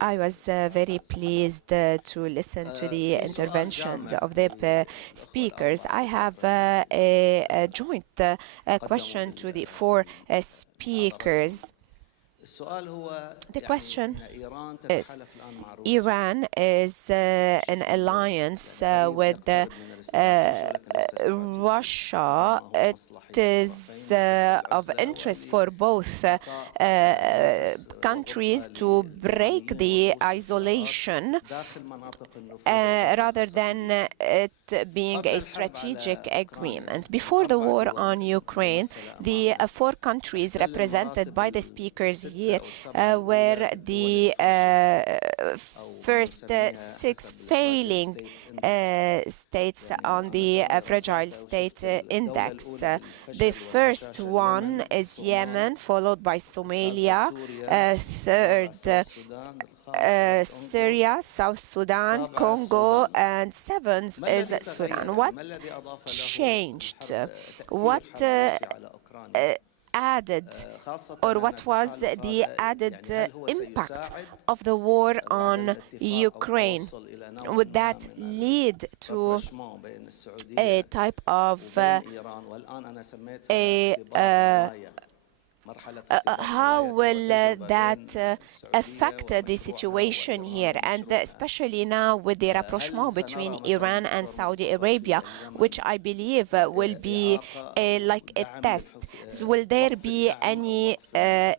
I was very pleased to listen to the interventions of the speakers. I have a joint question to the 4 speakers. The question is, Iran is in alliance with Russia. It is of interest for both countries to break the isolation rather than it being a strategic agreement. Before the war on Ukraine, the 4 countries represented by the speakers here were the first 6 failing states on the Fragile State Index. The first one is Yemen, followed by Somalia, third Syria, South Sudan, Congo, and 7th is Sudan. What changed? What added, or what was the added impact of the war on Ukraine? Would that lead to a type of how will that affect the situation here, and especially now with the rapprochement between Iran and Saudi Arabia, which I believe will be like a test? Will there be any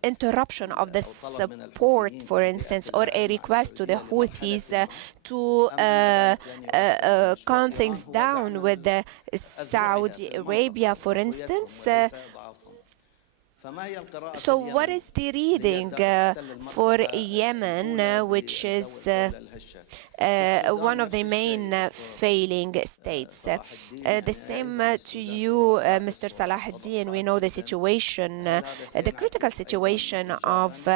interruption of the support, for instance, or a request to the Houthis to calm things down with Saudi Arabia, for instance? So what is the reading for Yemen, which is one of the main failing states. The same to you, Mr. Salahuddin. We know the situation, the critical situation of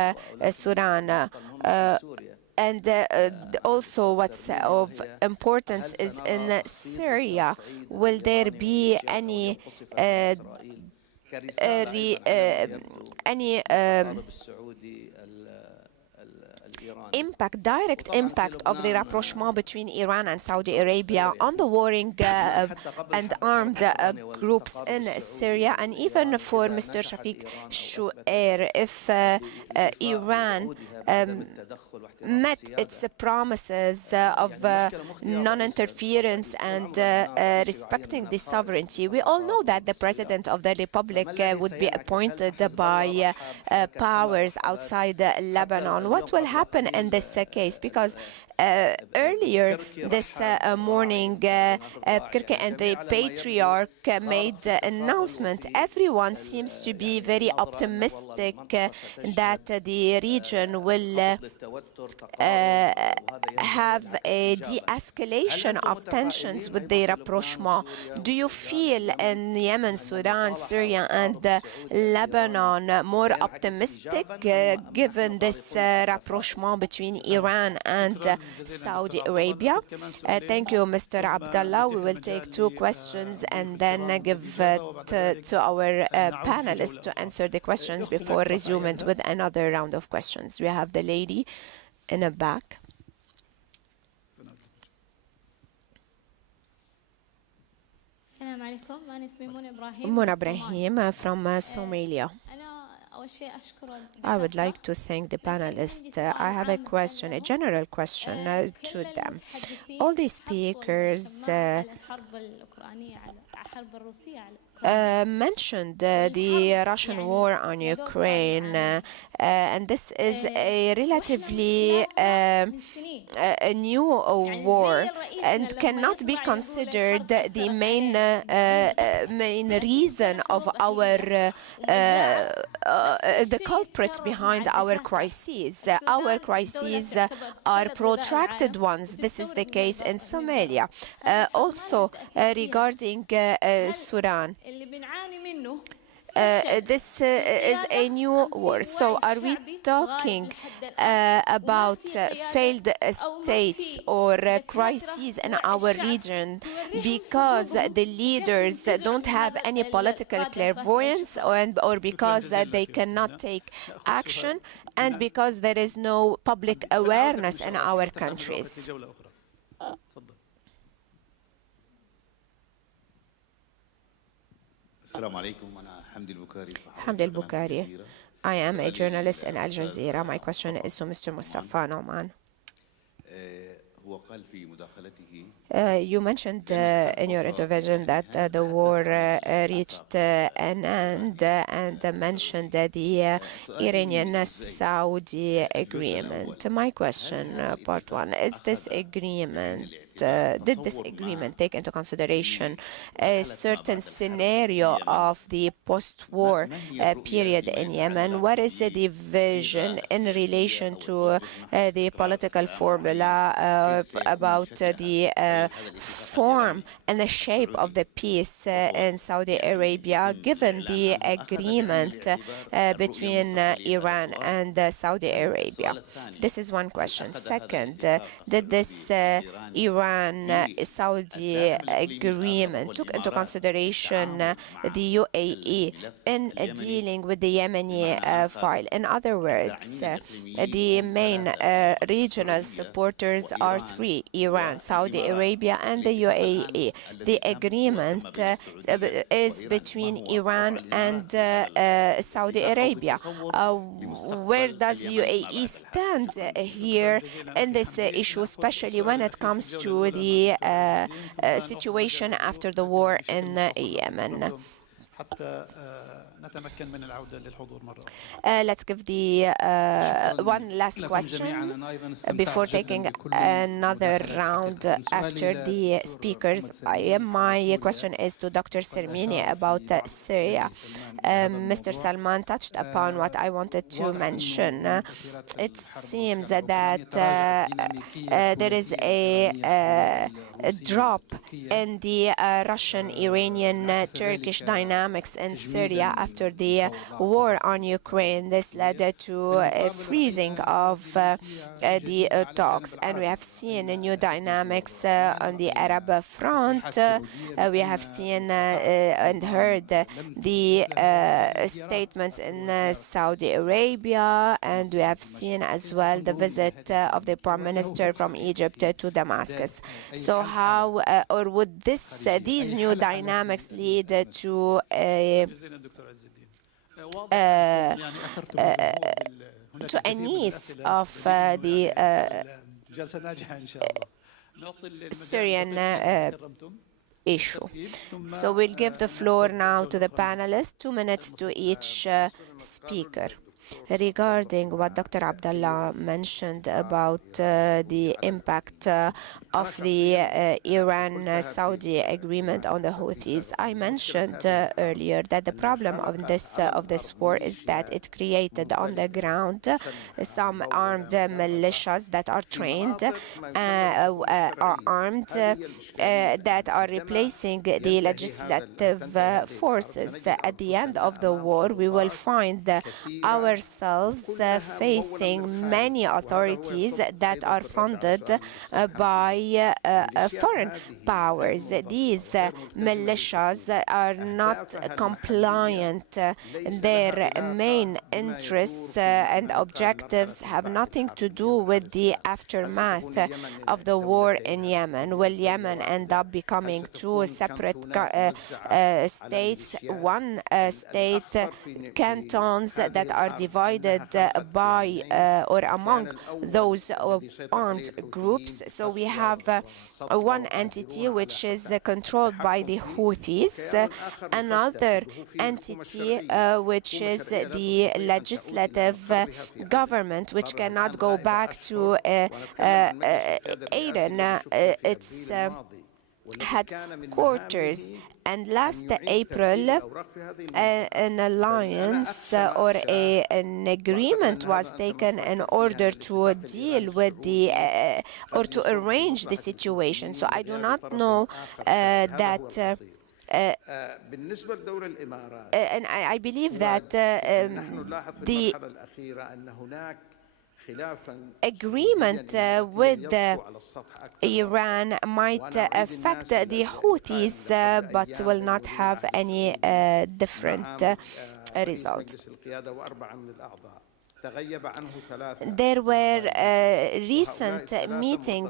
Sudan. And also what's of importance is in Syria. Will there be any direct impact of the rapprochement between Iran and Saudi Arabia on the warring and armed groups in Syria? And even for Mr. Shafiq Shuair, if Iran met its promises of non-interference and respecting the sovereignty. We all know that the President of the Republic would be appointed by powers outside Lebanon. What will happen in this case? Because earlier this morning, Kirke and the Patriarch made an announcement. Everyone seems to be very optimistic that the region will have a de-escalation of tensions with the rapprochement. Do you feel in Yemen, Sudan, Syria and Lebanon more optimistic given this rapprochement between Iran and Saudi Arabia? Thank you, Mr. Abdullah. We will take two questions and then give to our panelists to answer the questions before resuming with another round of questions. We have the lady in the back. Mona Ibrahim from Somalia. I would like to thank the panelists. I have a question, a general question to them. All the speakers mentioned the Russian war on Ukraine, and this is a relatively a new war and cannot be considered the main reason of our the culprit behind our crises. Our crises are protracted ones. This is the case in Somalia. Also, regarding Sudan. This is a new war. So are we talking about failed states or crises in our region because the leaders don't have any political clairvoyance or because they cannot take action and because there is no public awareness in our countries? Hamdi al-Bukhari. I am a journalist in Al Jazeera. My question is to Mr. Mustafa Noman. You mentioned in your intervention that the war reached an end and mentioned the Iranian-Saudi agreement. My question, part one, is this agreement did this agreement take into consideration a certain scenario of the post-war period in Yemen? What is the vision in relation to the political formula about the form and the shape of the peace in Saudi Arabia, given the agreement between Iran and Saudi Arabia? This is one question. Second, did this Iran-Saudi agreement took into consideration the UAE in dealing with the Yemeni file? In other words, the main regional supporters are three: Iran, Saudi Arabia, and the UAE. The agreement is between Iran and Saudi Arabia. Where does UAE stand here in this issue, especially when it comes to the situation after the war in Yemen? Let's give the one last question before taking another round after the speakers. My question is to Dr. Sermini about Syria. Mr. Salman touched upon what I wanted to mention. It seems that there is a drop in the Russian-Iranian Turkish dynamics in Syria after the war on Ukraine. This led to a freezing of the talks, and we have seen new dynamics on the Arab front. We have seen and heard the statements in Saudi Arabia, and we have seen as well the visit of the Prime Minister from Egypt to Damascus. So how or would these new dynamics lead to a ease of the Syrian issue? So we'll give the floor now to the panelists, 2 minutes to each speaker. Regarding what Dr. Abdullah mentioned about the impact of the Iran-Saudi agreement on the Houthis, I mentioned earlier that the problem of this war is that it created on the ground some armed militias that are trained, are armed, that are replacing the legislative forces. At the end of the war, we will find ourselves facing many authorities that are funded by foreign powers. These militias are not compliant. Their main interests and objectives have nothing to do with the aftermath of the war in Yemen. Will Yemen end up becoming two separate states, one state, cantons that are divided by or among those armed groups? So we have one entity which is controlled by the Houthis, another entity which is the legislative government, which cannot go back to Aden, its headquarters. And last April, an alliance or an agreement was taken in order to deal with the or to arrange the situation. So I do not know that and I believe that the agreement with Iran might affect the Houthis, but will not have any different results. There were recent meeting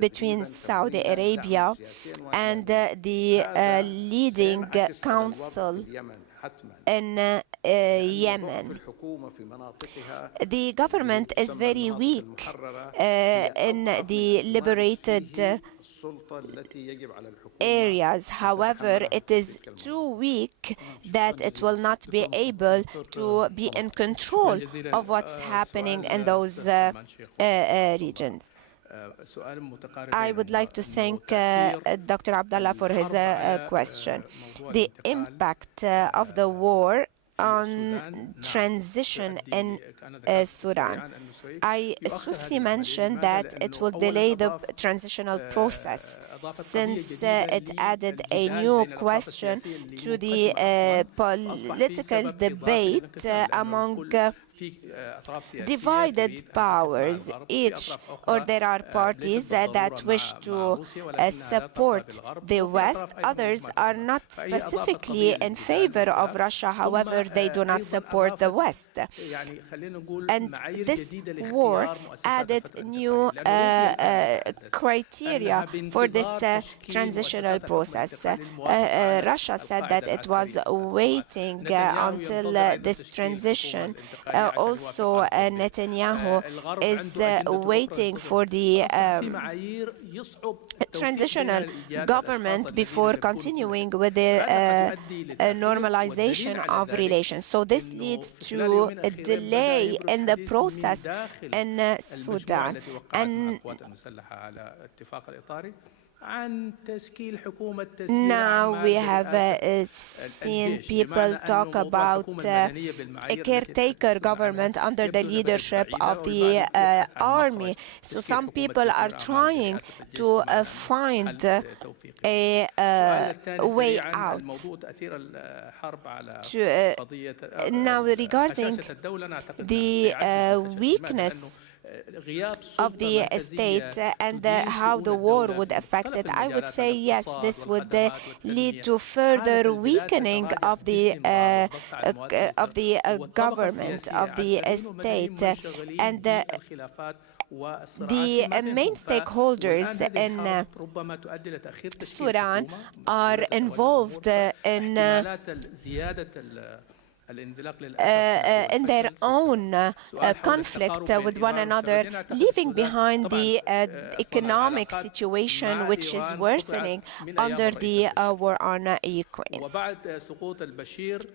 between Saudi Arabia and the leading council in Yemen. The government is very weak in the liberated areas. However, it is too weak that it will not be able to be in control of what's happening in those regions. I would like to thank Dr. Abdullah for his question. The impact of the war on transition in Sudan. I swiftly mentioned that it will delay the transitional process, since it added a new question to the political debate among divided powers. There are parties that wish to support the West. Others are not specifically in favor of Russia. However, they do not support the West. And this war added new criteria for this transitional process. Russia said that it was waiting until this transition also Netanyahu is waiting for the transitional government before continuing with the normalization of relations. So this leads to a delay in the process in Sudan. And now we have seen people talk about a caretaker government under the leadership of the army. So some people are trying to find a way out. Now, regarding the weakness of the state and how the war would affect it, I would say yes, this would lead to further weakening of the government, of the state, and the main stakeholders in Sudan are involved in their own conflict with one another, leaving behind the economic situation which is worsening under the war on Ukraine.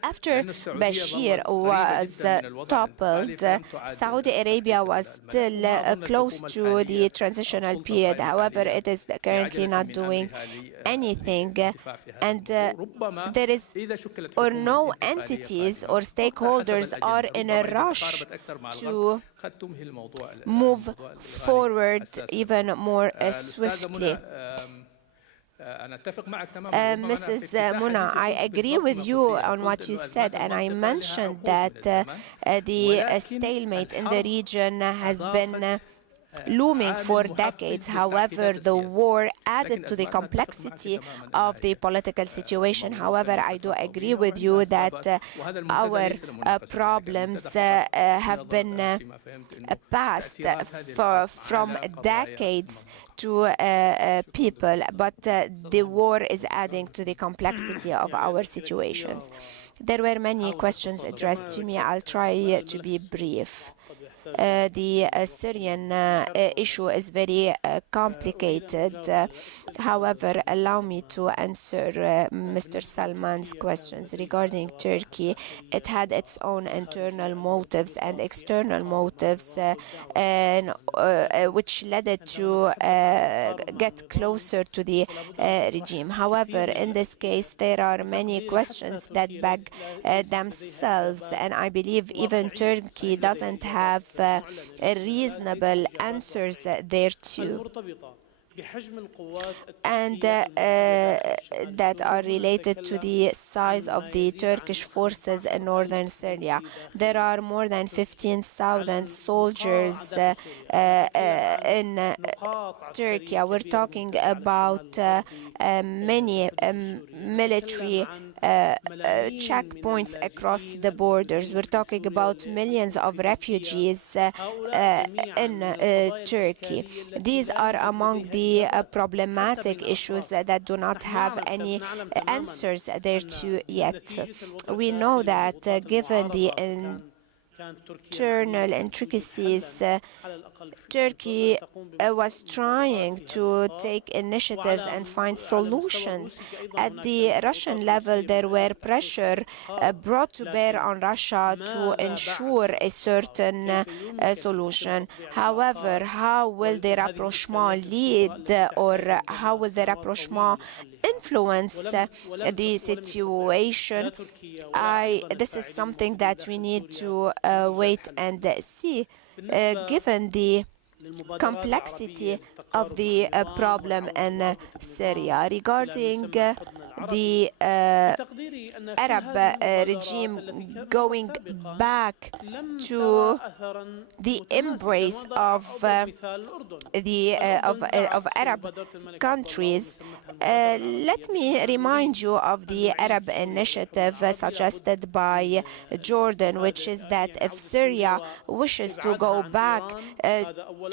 After Bashir was toppled, Saudi Arabia was still close to the transitional period. However, it is currently not doing anything, and there is or no entities or stakeholders are in a rush to move forward even more swiftly. Mrs. Muna, I agree with you on what you said, and I mentioned that the stalemate in the region has been looming for decades. However, the war added to the complexity of the political situation. However, I do agree with you that our problems have been passed from decades to people, but the war is adding to the complexity of our situations. There were many questions addressed to me. I'll try to be brief. The Syrian issue is very complicated. However, allow me to answer Mr. Salman's questions regarding Turkey. It had its own internal motives and external motives, which led it to get closer to the regime. However, in this case, there are many questions that beg themselves, and I believe even Turkey doesn't have reasonable answers there too, and that are related to the size of the Turkish forces in northern Syria. There are more than 15,000 soldiers in Turkey. We're talking about many military checkpoints across the borders. We're talking about millions of refugees in Turkey. These are among the problematic issues that do not have any answers thereto yet. We know that given the internal intricacies, Turkey was trying to take initiatives and find solutions. At the Russian level, there were pressure brought to bear on Russia to ensure a certain solution. However, how will the rapprochement lead, or how will the rapprochement influence the situation? This is something that we need to wait and see, given the complexity of the problem in Syria. Regarding the Arab regime going back to the embrace of Arab countries, let me remind you of the Arab initiative suggested by Jordan, which is that if Syria wishes to go back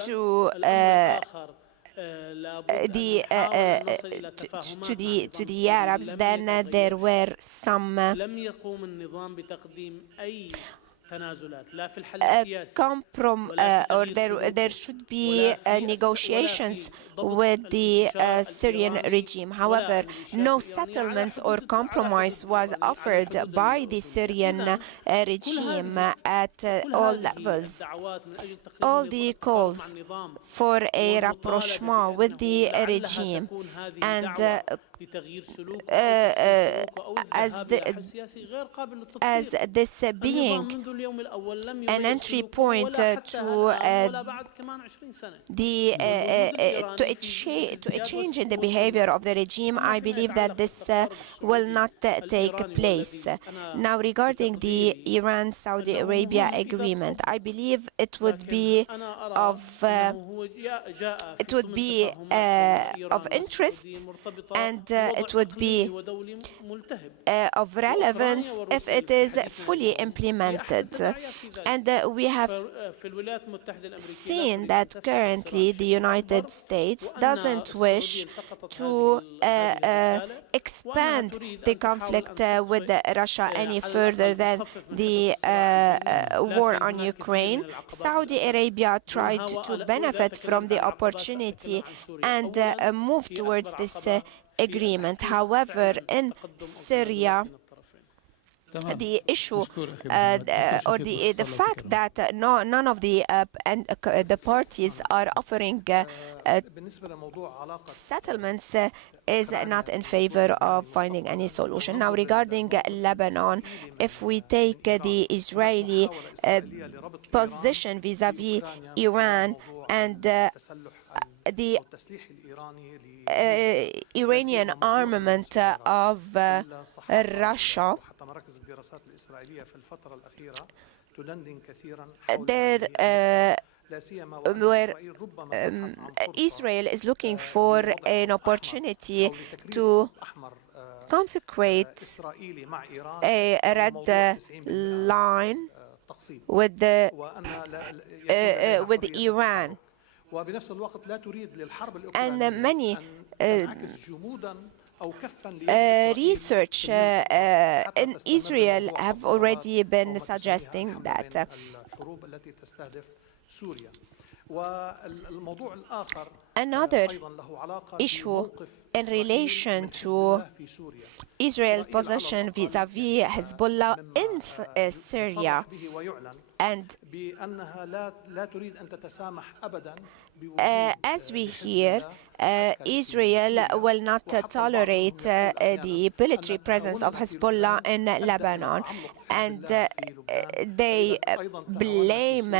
to the Arabs, then there were some or there should be negotiations with the Syrian regime. However, no settlements or compromise was offered by the Syrian regime at all levels. All the calls for a rapprochement with the regime and as this being an entry point to a change in the behavior of the regime, I believe that this will not take place. Now, regarding the Iran-Saudi Arabia agreement, I believe it would be of interest, and it would be of relevance if it is fully implemented. And we have seen that currently the United States doesn't wish to expand the conflict with Russia any further than the war on Ukraine. Saudi Arabia tried to benefit from the opportunity and move towards this agreement. However, in Syria, the issue or the fact that none of the parties are offering settlements is not in favor of finding any solution. Now, regarding Lebanon, if we take the Israeli position vis-à-vis Iran and the Iranian armament of Russia, where Israel is looking for an opportunity to consecrate a red line with Iran. And many research in Israel have already been suggesting that. Another issue in relation to Israel's position vis-à-vis Hezbollah in Syria, and as we hear, Israel will not tolerate the military presence of Hezbollah in Lebanon, and they blame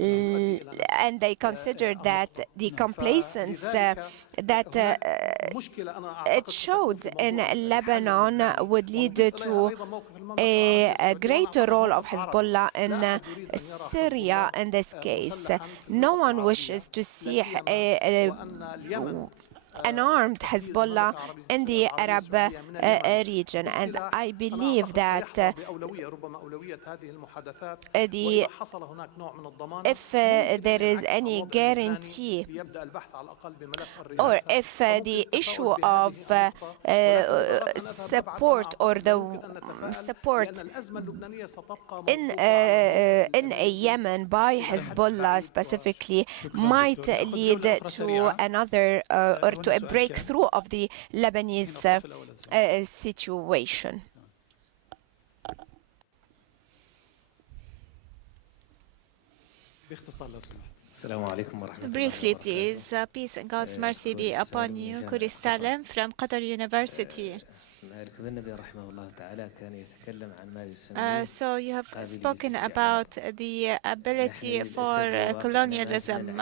and they consider that the complacence that it showed in Lebanon would lead to a greater role of Hezbollah in Syria in this case. No one wishes to see an armed Hezbollah in the Arab region, and I believe that if there is any guarantee, or if the issue of support or the support in Yemen by Hezbollah specifically might lead to another or to a breakthrough of the Lebanese situation. Briefly, please. Peace and God's mercy be upon you. Kuri Salem from Qatar University. So you have spoken about the ability for colonialism.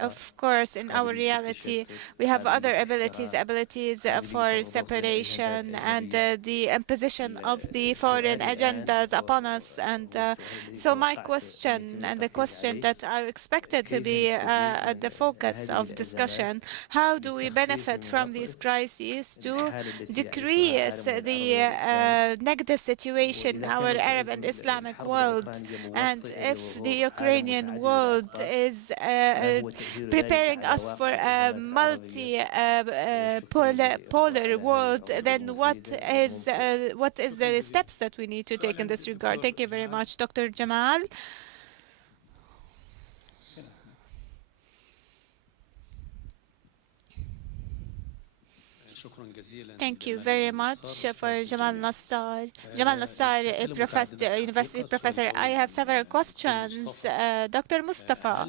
Of course, in our reality, we have other abilities for separation and the imposition of the foreign agendas upon us. And so my question, and the question that I expected to be at the focus of discussion, how do we benefit from these crises to decrease the negative situation in our Arab and Islamic world. And if the Ukrainian world is preparing us for a multi-polar world, then what is the steps that we need to take in this regard? Thank you very much, Dr. Jamal. Thank you very much for Jamal Nassar. Jamal Nassar, a university professor. I have several questions. Dr. Mustafa,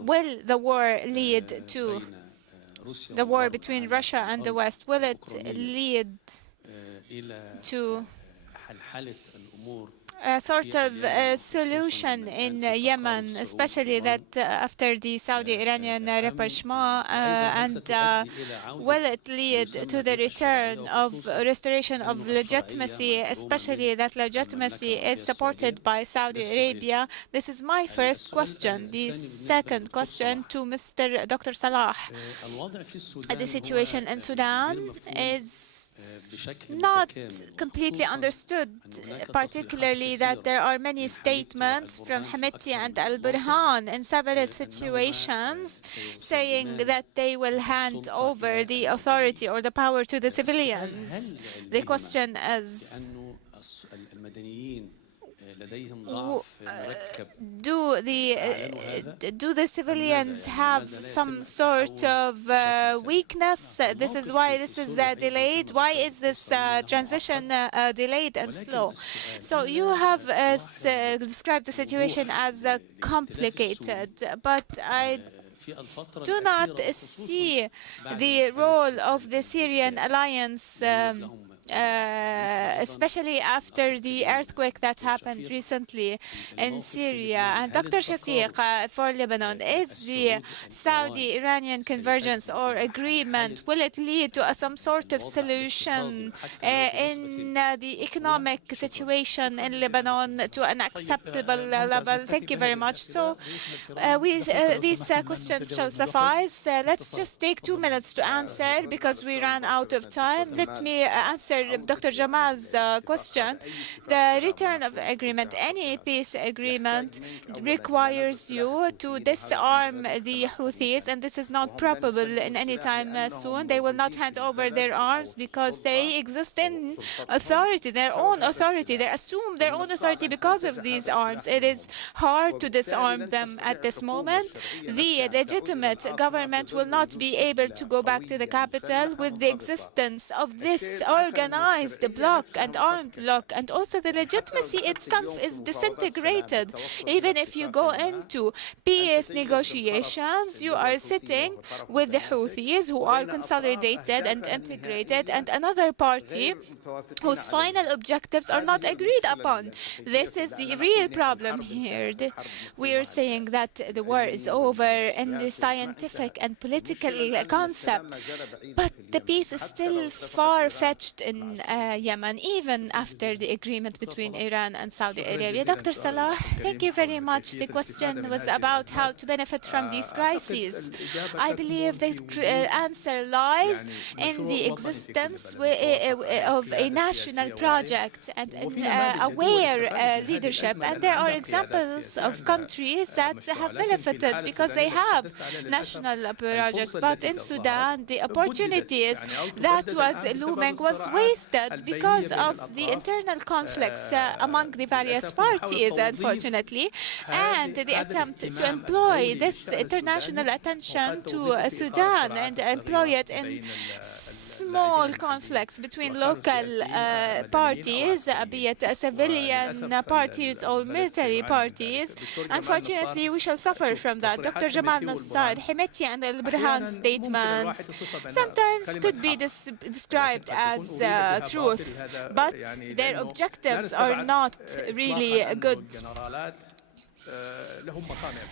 will the war lead to the war between Russia and the West? Will it lead to a sort of solution in Yemen, especially that after the Saudi-Iranian rapprochement, and will it lead to the restoration of legitimacy, especially that legitimacy is supported by Saudi Arabia? This is my first question. The second question to Dr. Salah. The situation in Sudan is not completely understood, particularly that there are many statements from Hemeti and Al-Burhan in several situations saying that they will hand over the authority or the power to the civilians. The question is, do the civilians have some sort of weakness? This is why this is delayed. Why is this transition delayed and slow? So you have described the situation as complicated, but I do not see the role of the Syrian alliance, especially after the earthquake that happened recently in Syria. And Dr. Shafiq, for Lebanon, is the Saudi-Iranian convergence or agreement, will it lead to some sort of solution in the economic situation in Lebanon to an acceptable level? Thank you very much. So these questions shall suffice. Let's just take 2 minutes to answer because we ran out of time. Let me answer Dr. Jamal's question. The return of agreement, any peace agreement, requires you to disarm the Houthis, and this is not probable in any time soon. They will not hand over their arms because they exist in authority, their own authority. They assume their own authority because of these arms. It is hard to disarm them at this moment. The legitimate government will not be able to go back to the capital with the existence of this organized bloc and armed bloc, and also the legitimacy itself is disintegrated. Even if you go into peace negotiations, you are sitting with the Houthis, who are consolidated and integrated, and another party whose final objectives are not agreed upon. This is the real problem here. We are saying that the war is over in the scientific and political concept, but the peace is still far-fetched in Yemen, even after the agreement between Iran and Saudi Arabia. Dr. Salah, thank you very much. The question was about how to benefit from these crises. I believe the answer lies in the existence of a national project and aware leadership. And there are examples of countries that have benefited because they have national projects. But in Sudan, the opportunities that was looming was wasted because of the internal conflicts among the various parties, unfortunately, and the attempt to employ this international attention to Sudan and employ it in small conflicts between local parties, be it civilian parties or military parties. Unfortunately, we shall suffer from that. Dr. Jamal Nassar, Hemeti and Al-Burhan statements sometimes could be described as truth, but their objectives are not really good.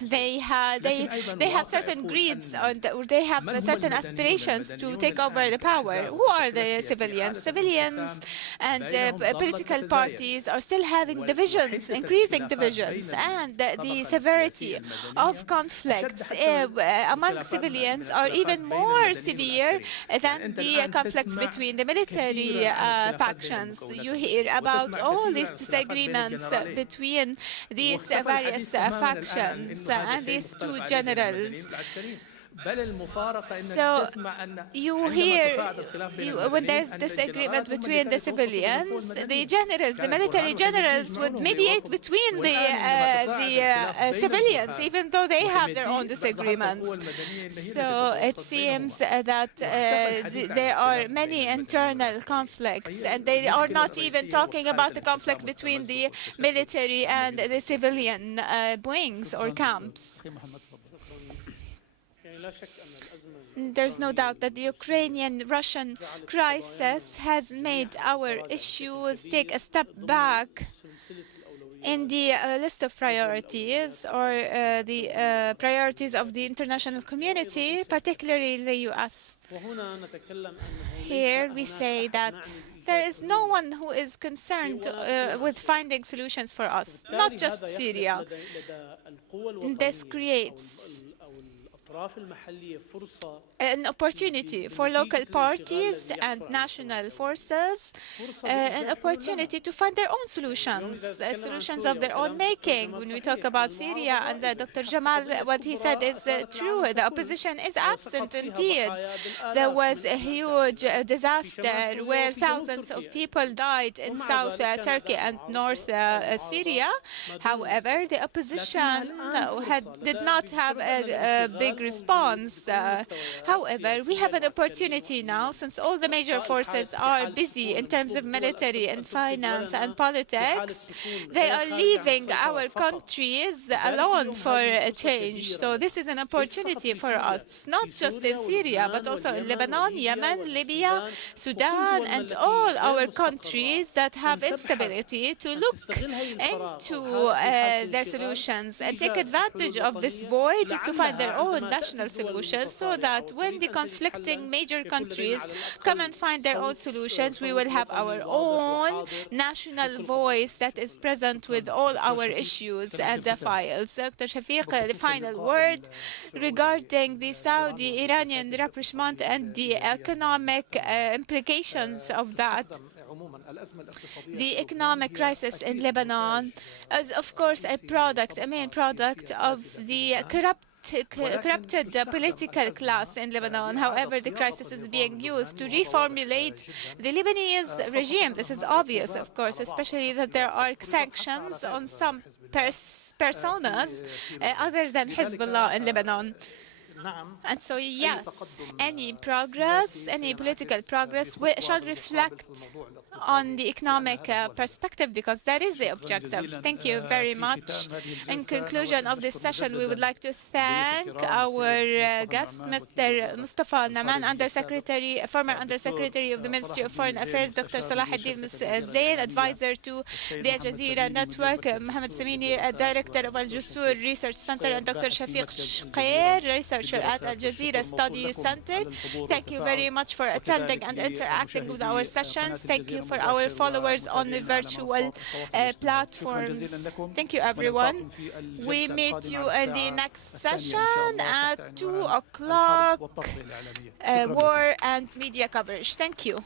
they have certain greeds, or they have certain aspirations to take over the power. Who are the civilians? Civilians and political parties are still having divisions, increasing divisions, and the severity of conflicts among civilians are even more severe than the conflicts between the military factions. You hear about all these disagreements between these various factions and these two generals. So you hear, when there's disagreement between the civilians, the generals, the military generals would mediate between the civilians, even though they have their own disagreements. So it seems that there are many internal conflicts, and they are not even talking about the conflict between the military and the civilian wings or camps. There's no doubt that the Ukrainian-Russian crisis has made our issues take a step back in the list of priorities, or the priorities of the international community, particularly the US. Here we say that there is no one who is concerned with finding solutions for us, not just Syria. This creates an opportunity for local parties and national forces, an opportunity to find their own solutions, solutions of their own making. When we talk about Syria, and Dr. Jamal, what he said is true. The opposition is absent indeed. There was a huge disaster where thousands of people died in South Turkey and North Syria. However, the opposition did not have a big response. However, we have an opportunity now, since all the major forces are busy in terms of military and finance and politics. They are leaving our countries alone for a change. So this is an opportunity for us, not just in Syria, but also in Lebanon, Yemen, Libya, Sudan, and all our countries that have instability, to look into their solutions and take advantage of this void to find their own national solutions, so that when the conflicting major countries come and find their own solutions, we will have our own national voice that is present with all our issues and the files. Dr. Shafiq, the final word regarding the Saudi-Iranian rapprochement and the economic implications of that. The economic crisis in Lebanon is, of course, a main product of the corrupted political class in Lebanon. However, the crisis is being used to reformulate the Lebanese regime. This is obvious, of course, especially that there are sanctions on some personas other than Hezbollah in Lebanon. And so, yes, any progress, any political progress shall reflect on the economic perspective, because that is the objective. Thank you very much. In conclusion of this session, we would like to thank our guest, Mr. Mustafa Naman, former Undersecretary of the Ministry of Foreign Affairs, Dr. Salahuddin Zain, advisor to the Al Jazeera Network, Mohammed Samini, Director of Al Jusur Research Center, and Dr. Shafiq Shqair, researcher at Al Jazeera Study Center. Thank you very much for attending and interacting with our sessions. Thank you for our followers on the virtual platforms. Thank you, everyone. We meet you in the next session at 2 o'clock, war and media coverage. Thank you.